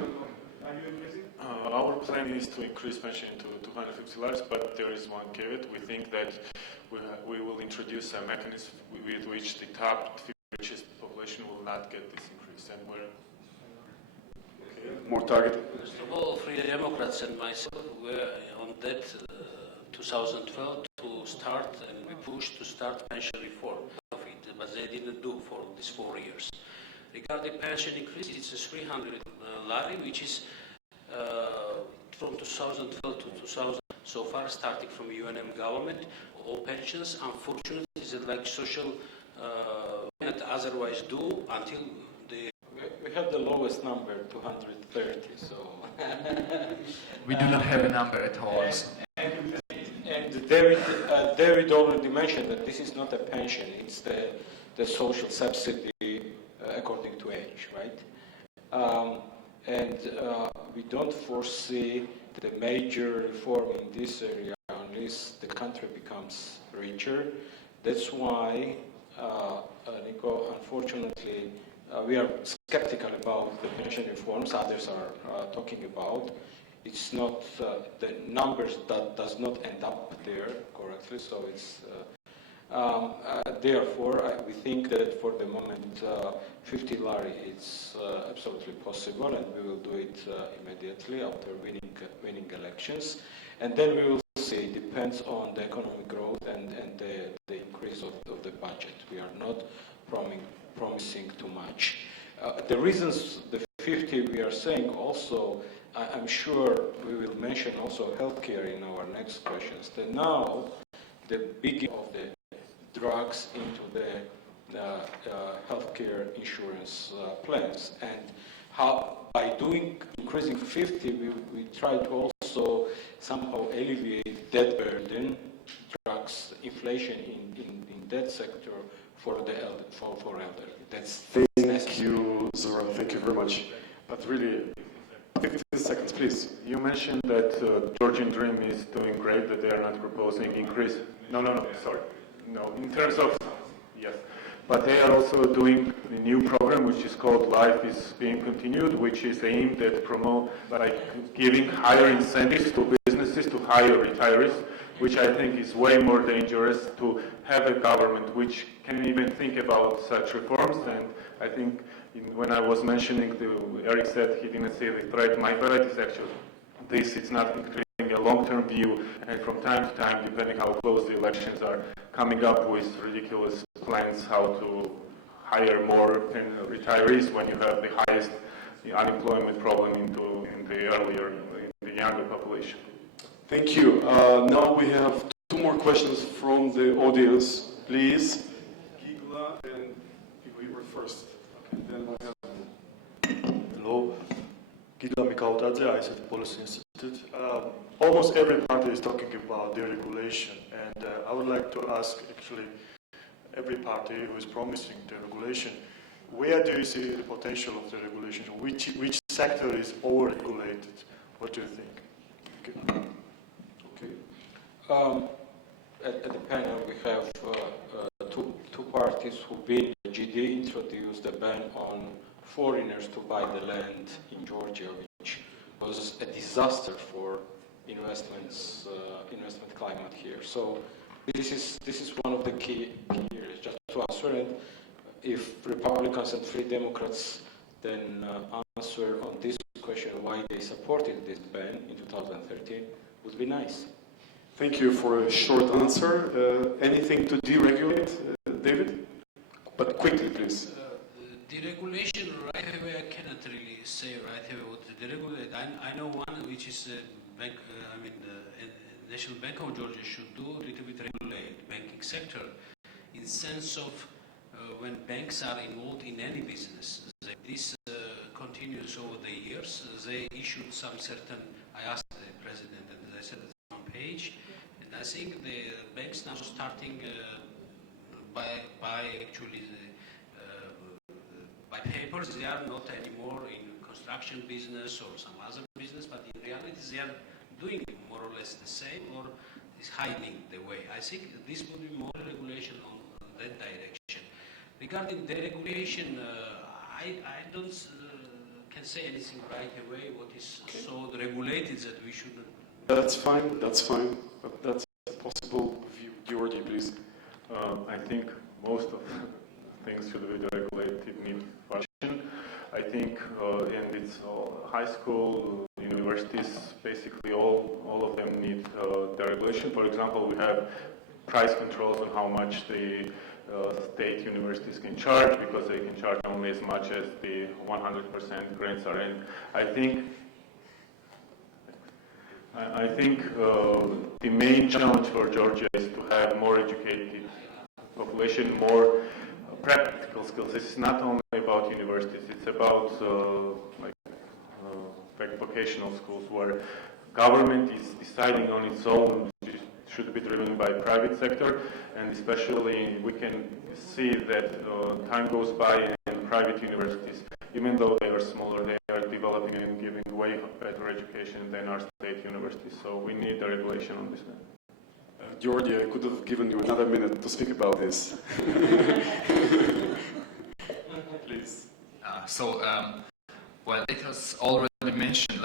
Our plan is to increase pension to $250, but there is one caveat. We think that we will introduce a mechanism with which the top richest population will not get this increase, and we're more targeted. First of all, Free Democrats and myself were on that 2012 to start, and we pushed to start pension reform of it, but they didn't do for these 4 years. Regarding pension increase, it's 300 lari, which is from 2012 to 2000, so far starting from UNM government. All pensions, unfortunately, is like social and otherwise do until the... We have the lowest number, 230, so... We do not have a number at all. And David already mentioned that this is not a pension, it's the social subsidy according to age, right? We don't foresee the major reform in this area unless the country becomes richer. That's why, Nico, unfortunately, we are skeptical about the pension reforms others are talking about. It's not, the numbers that does not end up there correctly, so it's, therefore, we think that for the moment, 50 lari is absolutely possible, and we will do it immediately after winning elections. And then we will see, it depends on the economic growth and the increase of the budget. We are not promising too much. The reasons, the 50 we are saying also, I'm sure we will mention also healthcare in our next questions. That now, the beginning of the drugs into the healthcare insurance plans, and how by increasing 50, we try to also somehow alleviate that burden, drugs, inflation in that sector for the elderly. That's Thank you, Zora. Thank you very much. But really, 15 seconds, please. You mentioned that Georgian Dream is doing great, that they are not proposing increase. No, sorry. No, in terms of, yes. But they are also doing a new program which is called Life is Being Continued, which is aimed at by giving higher incentives to businesses to hire retirees, which I think is way more dangerous to have a government which can even think about such reforms. And I think when I was mentioning, Eric said he didn't see the threat. My threat is actually this. It's not creating a long-term view, and from time to time, depending how close the elections are, coming up with ridiculous plans how to hire more retirees when you have the highest unemployment problem in the younger population. Thank you. Now we have two more questions from the audience, please. Gigla and we were first. Okay, then we have... Hello, Gigla Mikautadze, ICC Policy Institute. Almost every party is talking about deregulation, and I would like to ask actually every party who is promising deregulation, where do you see the potential of the regulation? Which sector is over-regulated? What do you think? Okay. At the panel, we have two parties who been GD introduced a ban on foreigners to buy the land in Georgia, which was a disaster for investment climate here. So this is one of the key areas. Just to answer it, if Republicans and Free Democrats then answer on this question why they supported this ban in 2013, would be nice. Thank you for a short answer. Anything to deregulate, David? But quickly, please. Deregulation right away, I cannot really say right away what to deregulate. I know one which is the National Bank of Georgia should do a little bit regulate banking sector in sense of when banks are involved in any business. This continues over the years. They issued some certain, I asked the president and I said it's on page, and I think the banks now starting by actually by papers. They are not anymore in construction business or some other business, but in reality they are doing more or less the same, or is hiding the way. I think this would be more regulation on that direction. Regarding deregulation, I don't can say anything right away what is so regulated that we shouldn't. That's fine, but that's a possible view. Georgie, please. I think most of things should be deregulated need function. I think, and it's high school, universities, basically all of them need deregulation. For example, we have price controls on how much the state universities can charge, because they can charge only as much as the 100% grants are. And I think the main challenge for Georgia is to have more educated population, more practical skills. This is not only about universities, it's about vocational schools where government is deciding on its own, it should be driven by private sector, and especially we can see that time goes by and private universities, even though they are smaller, they are developing and giving way better education than our state universities. So we need the regulation on this one. Georgie, I could have given you another minute to speak about this. Please. Well, it was already mentioned,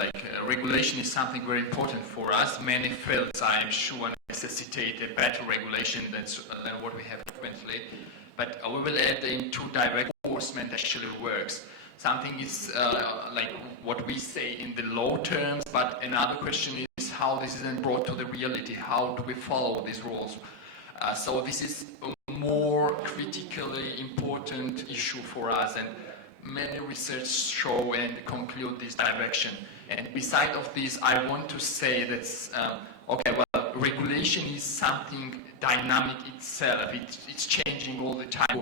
regulation is something very important for us. Many fields, I am sure, necessitate a better regulation than what we have currently. But we will add in two direct enforcement actually works. Something is like what we say in the law terms, but another question is how this is then brought to the reality. How do we follow these rules? So this is a more critically important issue for us, and many research show and conclude this direction. And beside of this, I want to say that, regulation is something dynamic itself. It's changing all the time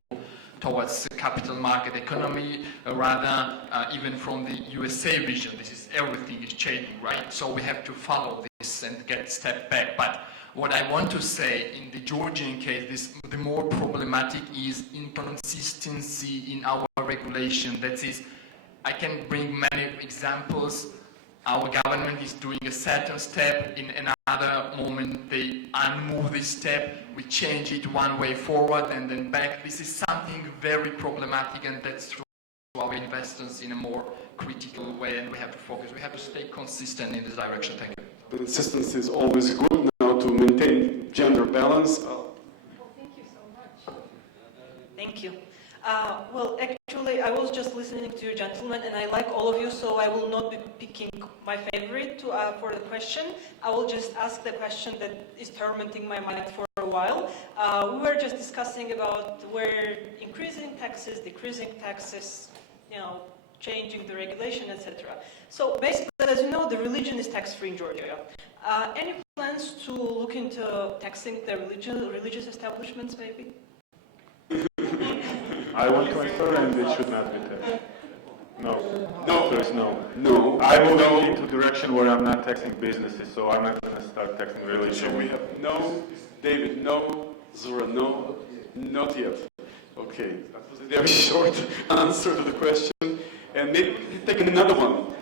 towards the capital market economy, rather even from the USA vision. Everything is changing, right? So we have to follow this and get a step back. But what I want to say in the Georgian case, the more problematic is inconsistency in our regulation. That is, I can bring many examples. Our government is doing a certain step, in another moment they unmove this step, we change it one way forward and then back. This is something very problematic, and that's true to our investors in a more critical way, and we have to focus. We have to stay consistent in this direction. Thank you. But consistency is always good now to maintain gender balance. Thank you so much. Thank you. Well, actually, I was just listening to you gentlemen, and I like all of you, so I will not be picking my favorite for the question. I will just ask the question that is tormenting my mind for a while. We were just discussing about where increasing taxes, decreasing taxes, changing the regulation, etc. So basically, as you know, the religion is tax-free in Georgia. Any plans to look into taxing the religious establishments, maybe? I want to answer, and it should not be taxed. No. No. There is no. No. I'm moving into a direction where I'm not taxing businesses, so I'm not going to start taxing religion. So we have no, David, no, Zora, no, not yet. Okay, that was a very short answer to the question. And maybe take another one.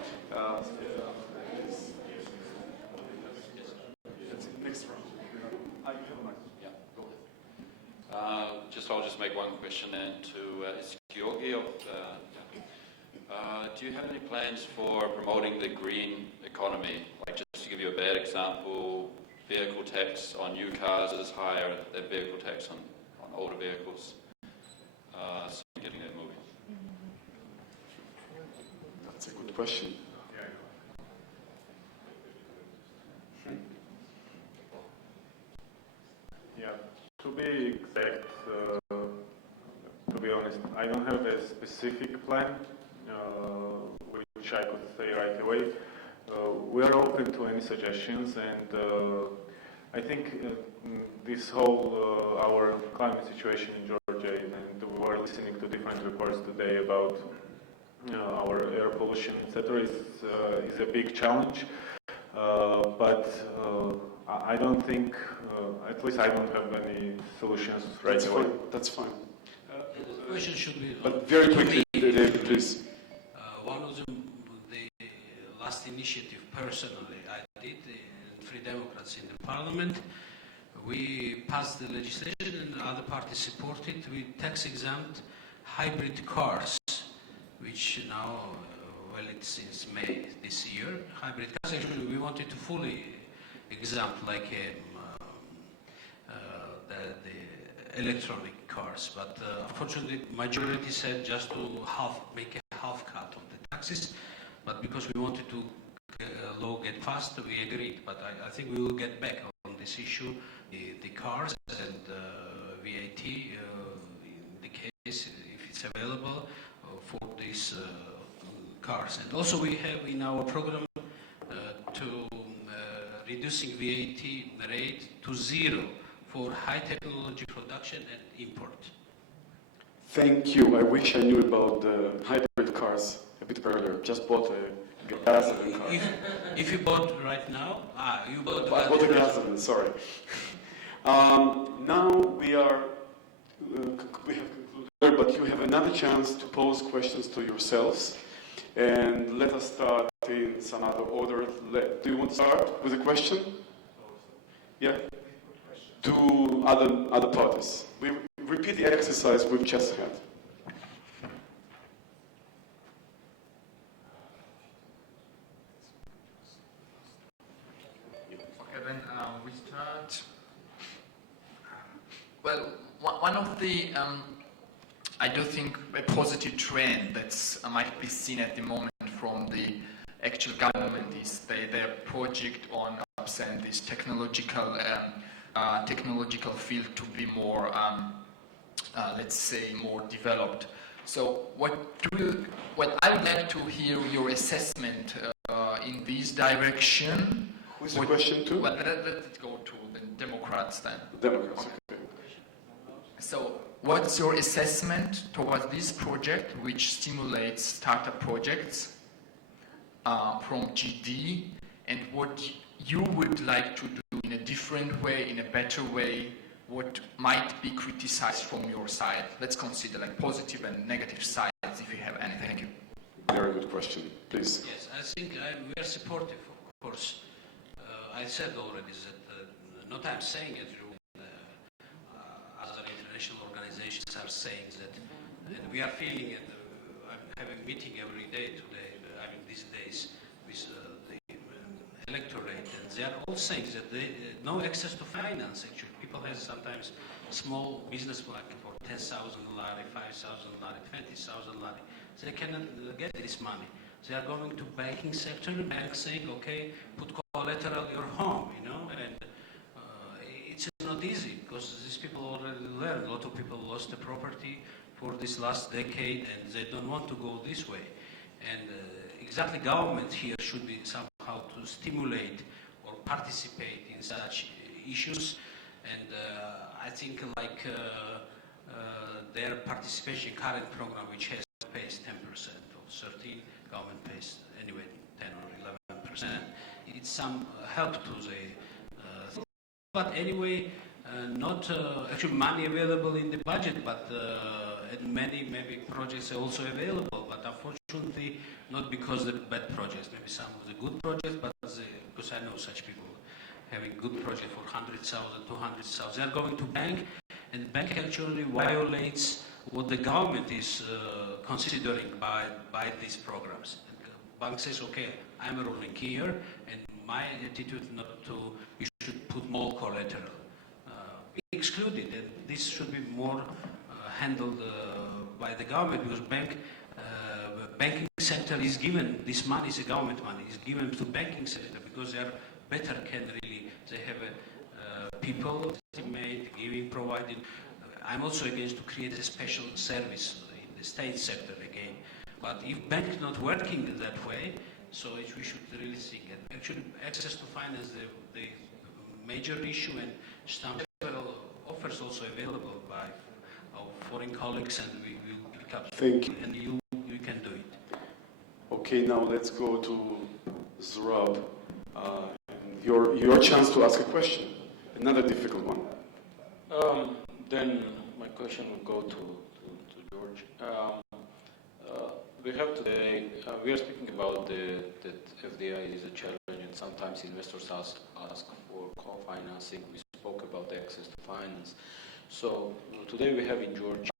Next round. I'll just make one question then to Georgie. Do you have any plans for promoting the green economy? Like, just to give you a bad example, vehicle tax on new cars is higher than vehicle tax on older vehicles. So getting that moving. That's a good question. Yeah, to be exact, to be honest, I don't have a specific plan which I could say right away. We are open to any suggestions, and I think this whole our climate situation in Georgia, and we were listening to different reports today about our air pollution, etc., is a big challenge. But I don't think at least I don't have any solutions right away. That's fine. The question should be. But very quickly, David, please. One of the last initiative personally I did in Free Democrats in the Parliament. We passed the legislation and other parties supported with tax-exempt hybrid cars, which now, well, it's since May this year. Hybrid cars, actually, we wanted to fully exempt like the electronic cars, but unfortunately, majority said just to make a half cut on the taxes. But because we wanted to law get passed, we agreed. But I think we will get back on this issue, the cars and VAT in the case if it's available for these cars. And also we have in our program to reducing VAT rate to 0 for high technology production and import. Thank you. I wish I knew about the hybrid cars a bit earlier. Just bought a gasoline car. If you bought right now, you bought. I bought a gasoline. Sorry. Now we have concluded, but you have another chance to pose questions to yourselves, and let us start in some other order. Do you want to start with a question? Yeah. To other parties. We repeat the exercise we've just had. Okay, then we start. Well, one of the, I do think, a positive trend that might be seen at the moment from the actual government is their project on send this technological field to be more, let's say, more developed. So, what I would like to hear your assessment in this direction. Who's the question to? Well, let's go to the Democrats then. Democrats. Okay. So, what's your assessment towards this project, which stimulates startup projects from GD, and what you would like to do in a different way, in a better way, what might be criticized from your side? Let's consider like positive and negative sides if you have any. Thank you. Very good question. Please. Yes, I think we are supportive, of course. I said already that, not I'm saying it, other international organizations are saying that, and we are feeling it. I'm having a meeting every day today, these days, with the electorate, and they are all saying that no access to finance, actually. People have sometimes small business plan for 10,000 lari, 5,000 lari, 20,000 lari. They cannot get this money. They are going to banking sector, bank saying, okay, put collateral your home, and it's not easy because these people already learned. A lot of people lost the property for this last decade, and they don't want to go this way. And exactly, government here should be somehow to stimulate or participate in such issues. And I think like their participation current program, which has pays 10% or 13%, government pays anyway 10 or 11%. It's some help to the. But anyway, not actually money available in the budget, but and many maybe projects are also available. But unfortunately, not because the bad projects. Maybe some of the good projects, but because I know such people having good project for 100,000, 200,000. They are going to bank, and the bank actually violates what the government is considering by these programs. The bank says, okay, I'm ruling here, and my attitude not to, you should put more collateral. Excluded, and this should be more handled by the government, because banking sector is given, this money is government money, is given to banking sector, because they are better can really, they have people estimate, giving, providing. I'm also against to create a special service in the state sector again. But if bank is not working in that way, so we should really think. And actually, access to finance the major issue, and several offers also available by our foreign colleagues, and we will pick up. Thank you. And you can do it. Okay, now let's go to Zurab. Your chance to ask a question. another difficult one. Then my question will go to George. We have today, we are speaking about that FDI is a challenge, and sometimes investors ask for co-financing. We spoke about access to finance. So today we have in Georgia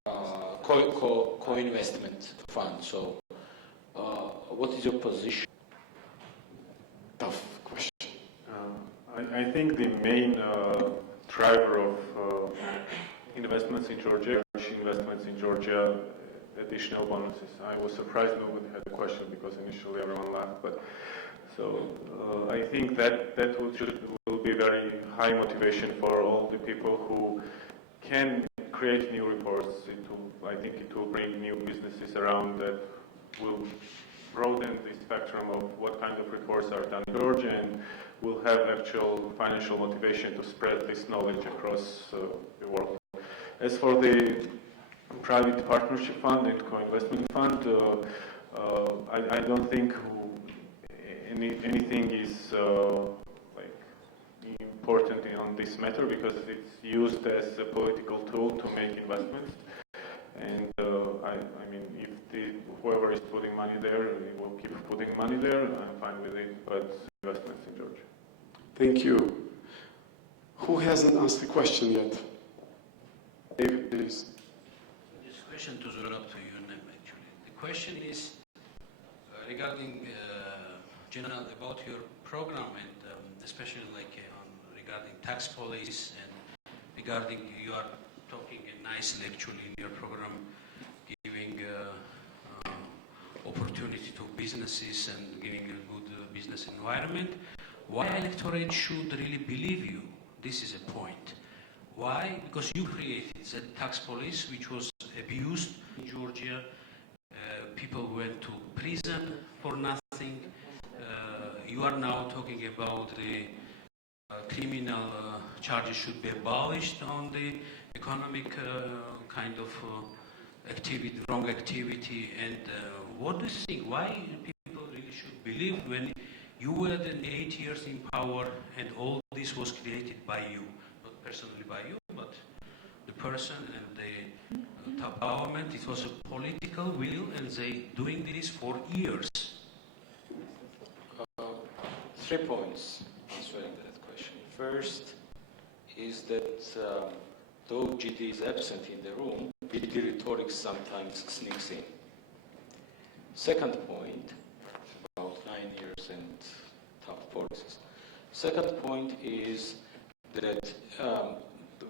co-investment fund. So what is your position? Tough question. I think the main driver of investments in Georgia, additional bonuses. I was surprised nobody had a question because initially everyone laughed. But so I think that will be very high motivation for all the people who can create new reports. I think it will bring new businesses around that will broaden the spectrum of what kind of reports are done in Georgia, and will have actual financial motivation to spread this knowledge across the world. As for the private partnership fund and co-investment fund, I don't think anything is important on this matter because it's used as a political tool to make investments. And I mean, if whoever is putting money there, will keep putting money there, I'm fine with it, but investments in Georgia. Thank you. Who hasn't asked the question yet? David, please. This question to Zorab to you, actually. The question is regarding general about your program and especially regarding tax policies and regarding you are talking nicely actually in your program, giving opportunity to businesses and giving a good business environment. Why electorate should really believe you? This is a point. Why? Because you created the tax policy which was abused in Georgia. People went to prison for nothing. You are now talking about the criminal charges should be abolished on the economic kind of activity, wrong activity. And what do you think? Why people really should believe when you were then 8 years in power and all this was created by you? Not personally by you, but the person and the top government. It was a political will and they doing this for years. 3 points answering that question. First is that though GD is absent in the room, BD rhetoric sometimes sneaks in. Second point, about 9 years and tough policies. Second point is that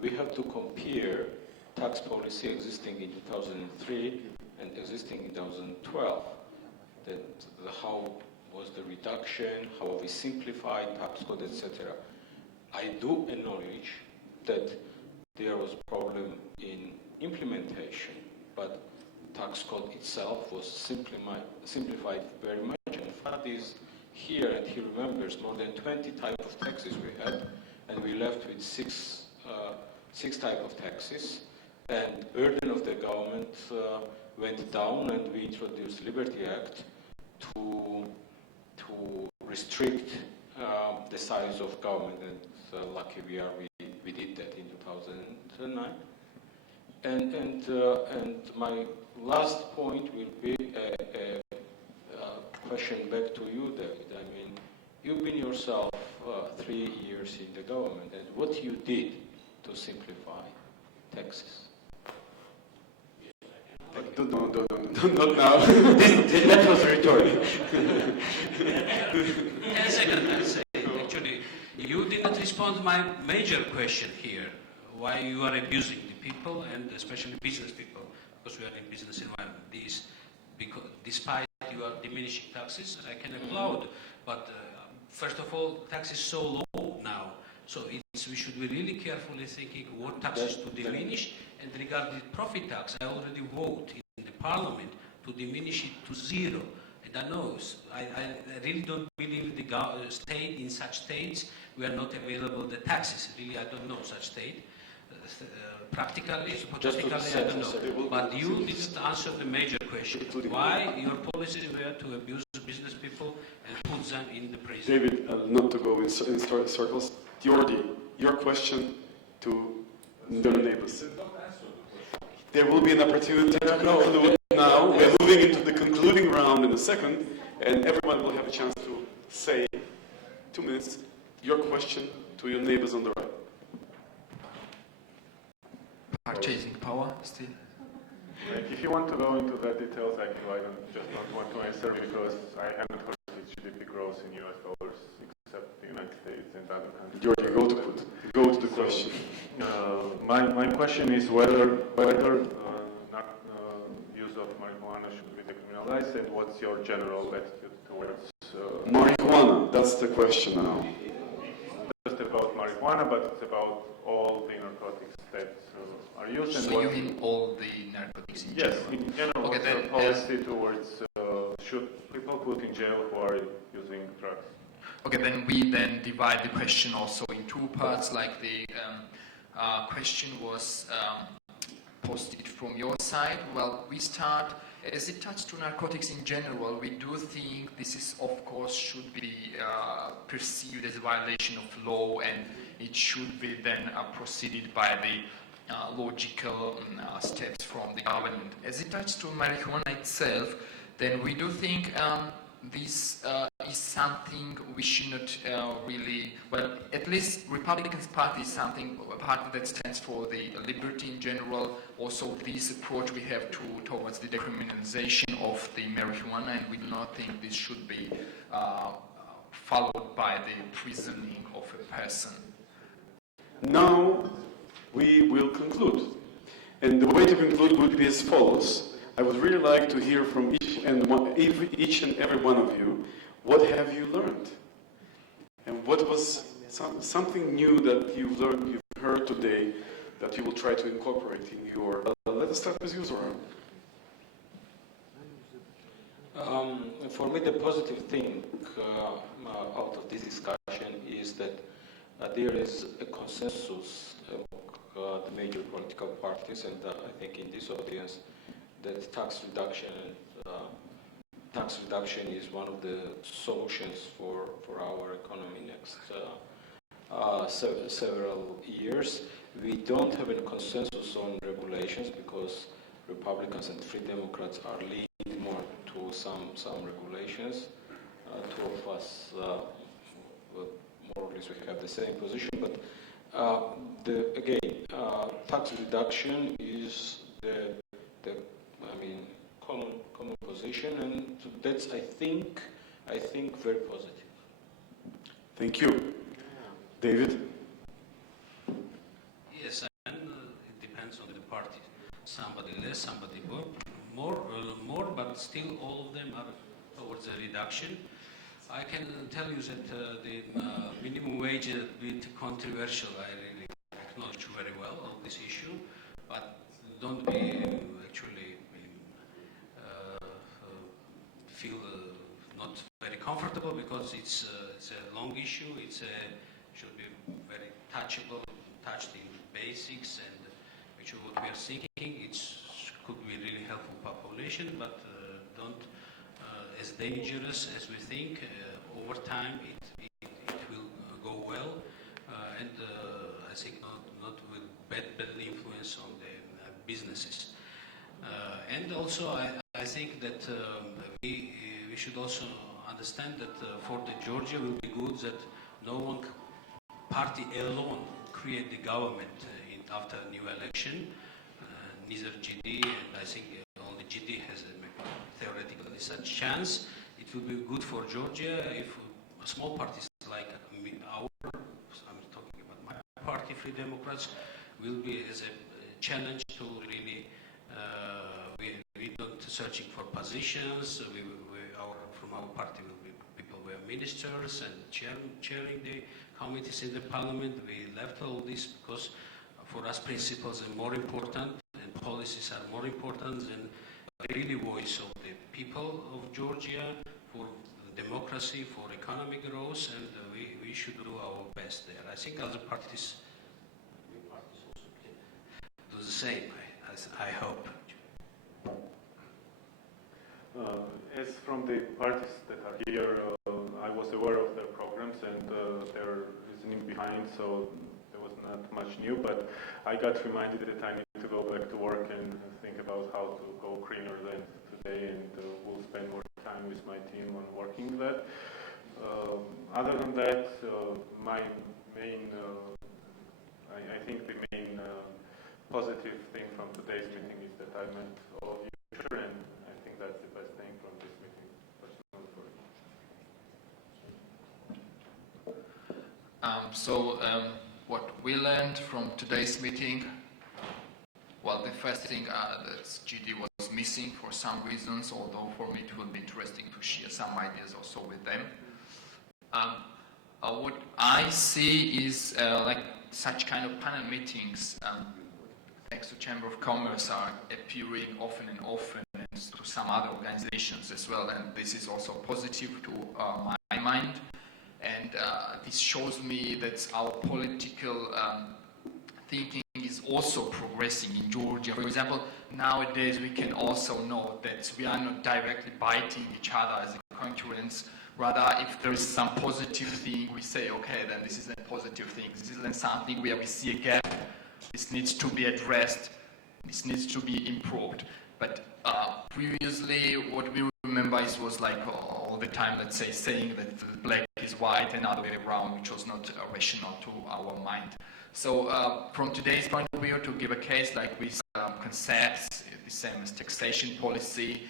we have to compare tax policy existing in 2003 and existing in 2012. That how was the reduction, how we simplified tax code, etc. I do acknowledge that there was a problem in implementation, but tax code itself was simplified very much. And Fad is here and he remembers more than 20 types of taxes we had, and we left with six types of taxes. And burden of the government went down, and we introduced Liberty Act to restrict the size of government, and lucky we did that in 2009. And my last point will be a question back to you, David. I mean, you've been yourself 3 years in the government, and what you did to simplify taxes? Not now. That was rhetorical. 10 seconds, I'll say. Actually, you didn't respond to my major question here. Why you are abusing the people, and especially business people, because we are in business environment. This, because despite you are diminishing taxes, I can applaud. But first of all, tax is so low now. So we should be really carefully thinking what taxes to diminish. And regarding profit tax, I already voted in the parliament to diminish it to 0. And I know, I really don't believe the state, in such states, we are not available the taxes. Really, I don't know such state. Practically, politically, I don't know. But you didn't answer the major question. Why your policies were to abuse business people and put them in the prison? David, not to go in circles. Jordi, your question to their neighbors. There will be an opportunity to conclude now. We're moving into the concluding round in a second, and everyone will have a chance to say, 2 minutes, your question to your neighbors on the right. Purchasing power still? Like, if you want to go into the details, I don't want to answer because I haven't heard if GDP grows in US dollars except the United States and other countries. Georgia, go to the question. My question is whether use of marijuana should be decriminalized, and what's your general attitude towards marijuana? That's the question now. Just about marijuana, but it's about all the narcotics that are used. So you mean all the narcotics in general? Yes, in general. Okay, what's then, your policy towards should people put in jail who are using drugs? Okay, then we divide the question also in two parts, like the question was posted from your side. Well, we start, as it touches to narcotics in general, we do think this is, of course, should be perceived as a violation of law, and it should be then proceeded by the logical steps from the government. As it touches to marijuana itself, then we do think this is something we should not really, well, at least Republican Party is something, a party that stands for the liberty in general. Also, this approach we have towards the decriminalization of the marijuana, and we do not think this should be followed by the imprisoning of a person. Now we will conclude. And the way to conclude would be as follows. I would really like to hear from each and every one of you, what have you learned? And what was something new that you've learned, you've heard today, that you will try to incorporate in your... let us start with you, Zoran. For me, the positive thing out of this discussion is that there is a consensus among the major political parties, and I think in this audience, that tax reduction is one of the solutions for our economy next several years. We don't have a consensus on regulations because Republicans and Free Democrats are leaning more to some regulations. Two of us, more or less, we have the same position. But tax reduction is the common position, and that's I think very positive. Thank you, David. Yes, and it depends on the party. Somebody less, somebody more, but still all of them are towards a reduction. I can tell you that the minimum wage is a bit controversial. I really acknowledge very well on this issue, but don't be actually feel not very comfortable because it's a long issue. Should be very touchable, touched in basics, and which is what we are thinking. It could be really helpful population, but don't as dangerous as we think. Over time, it will go well, and I think not with bad influence on the businesses. And also, I think that we should also understand that for the Georgia will be good that no one party alone create the government after a new election. Neither GD, and I think only GD has theoretically such chance. It will be good for Georgia if small parties like I'm talking about my party, Free Democrats, will be as a challenge to really. We don't searching for positions. From our party will be people who are ministers and chairing the committees in the parliament. We left all this because for us principles are more important and policies are more important than really voice of the people of Georgia for democracy, for economic growth, and we should do our best there. I think other parties do the same. I hope. As from the parties that are here, I was aware of their programs and their reasoning behind, so was not much new, but I got reminded that I need to go back to work and think about how to go greener than today, and we'll spend more time with my team on working that. Other than that, my main, I think the main positive thing from today's meeting is that I met all of you, and I think that's the best thing from this meeting, personally for me. What we learned from today's meeting, well, the first thing that GD was missing for some reasons, although for me it will be interesting to share some ideas also with them. What I see is like such kind of panel meetings, thanks to Chamber of Commerce, are appearing often and often, and to some other organizations as well, and this is also positive to my mind. And this shows me that our political thinking is also progressing in Georgia. For example, nowadays we can also know that we are not directly biting each other as concurrents. Rather, if there is some positive thing, we say, okay, then this is a positive thing. This is then something where we see a gap. This needs to be addressed. This needs to be improved. But previously, what we remember was like all the time, let's say, saying that the black is white and other way around, which was not rational to our mind. So from today's point of view, to give a case like with concepts, the same as taxation policy,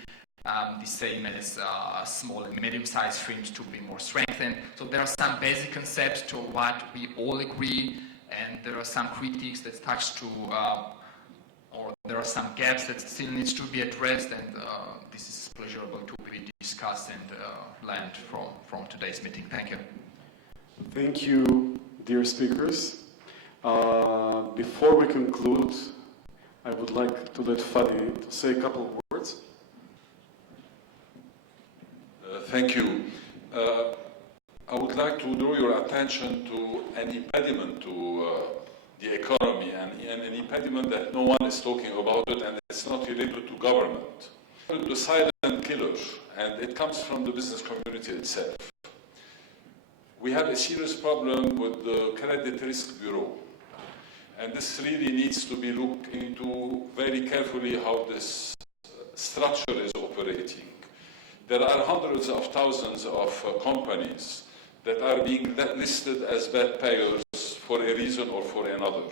the same as small and medium-sized firms to be more strengthened. So there are some basic concepts to what we all agree, and there are some critiques that touch to, or there are some gaps that still needs to be addressed, and this is pleasurable to be discussed and learned from today's meeting. Thank you. Thank you, dear speakers. Before we conclude, I would like to let Fadi say a couple of words. Thank you. I would like to draw your attention to an impediment to the economy, and an impediment that no one is talking about it, and it's not related to government. The silent killer, and it comes from the business community itself. We have a serious problem with the Credit Risk Bureau, and this really needs to be looked into very carefully how this structure is operating. There are hundreds of thousands of companies that are being listed as bad payers for a reason or for another.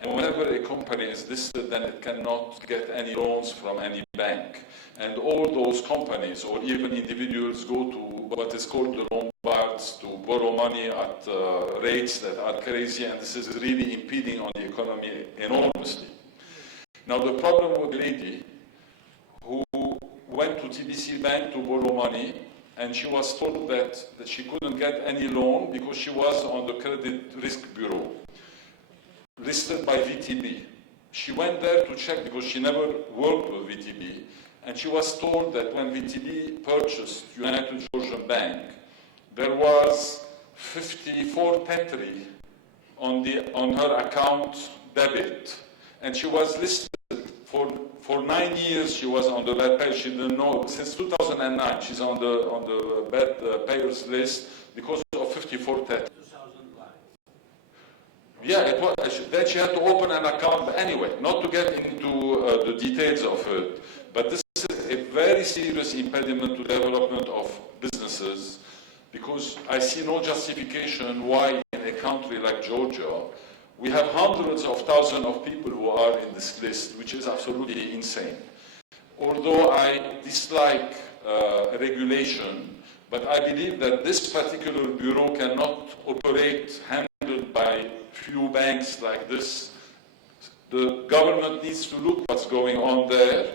And whenever a company is listed, then it cannot get any loans from any bank. And all those companies, or even individuals, go to what is called the Lombards to borrow money at rates that are crazy, and this is really impeding on the economy enormously. Now, the problem with the lady who went to TBC Bank to borrow money, and she was told that she couldn't get any loan because she was on the Credit Risk Bureau, listed by VTB. She went there to check because she never worked with VTB, and she was told that when VTB purchased United Georgian Bank, there was 54 tetri on her account debit, and she was listed for 9 years. She was on the bad payers. She didn't know since 2009. She's on the bad payers list because of 54 tetri. Yeah, it was. Then she had to open an account anyway. Not to get into the details of it, but this is a very serious impediment to development of businesses, because I see no justification why in a country like Georgia we have hundreds of thousands of people who are in this list, which is absolutely insane. Although I dislike regulation, but I believe that this particular bureau cannot operate handled by few banks like this. The government needs to look what's going on there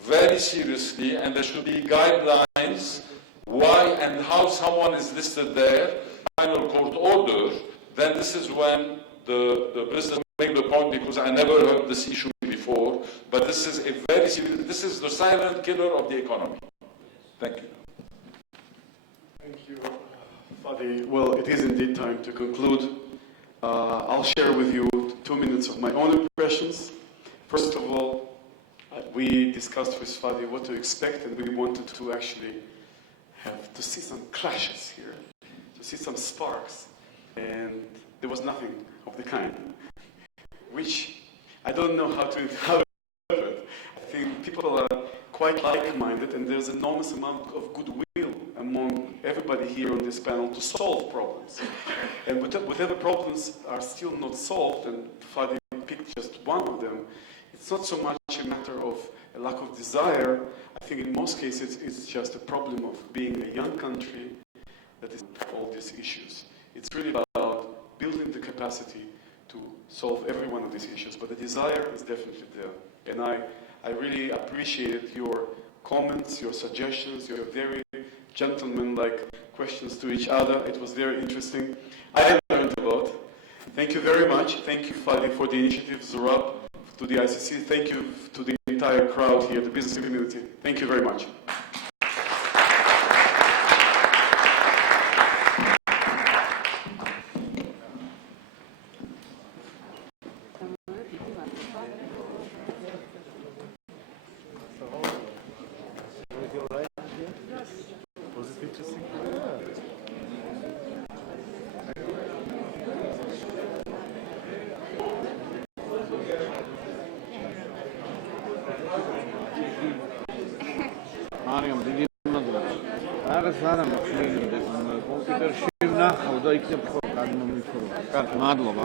very seriously, and there should be guidelines why and how someone is listed there, final court order. Then this is when the business make the point, because I never heard this issue before, but this is a very serious, this is the silent killer of the economy. Thank you. Thank you, Fadi. Well, it is indeed time to conclude. I'll share with you 2 minutes of my own impressions. First of all, we discussed with Fadi what to expect, and we wanted to actually have to see some clashes here, to see some sparks. and there was nothing of the kind, which I don't know how to interpret. I think people are quite like-minded, and there's an enormous amount of goodwill among everybody here on this panel to solve problems. And whatever problems are still not solved, and Fadi picked just one of them, it's not so much a matter of a lack of desire. I think in most cases it's just a problem of being a young country that is all these issues. It's really about building the capacity to solve every one of these issues, but the desire is definitely there. And I really appreciate your comments, your suggestions, your very gentleman-like questions to each other. It was very interesting. I learned a lot. Thank you very much. Thank you, Fadi, for the initiative, Zurab, to the ICC. Thank you to the entire crowd here, the business community. Thank you very much. Mariam, დიდი მადლობა. Რაღაც არა მშვენიერი კომპიუტერში ვნახავ და იქნებ ხო გადმომიფროვა. კარგი, მადლობა.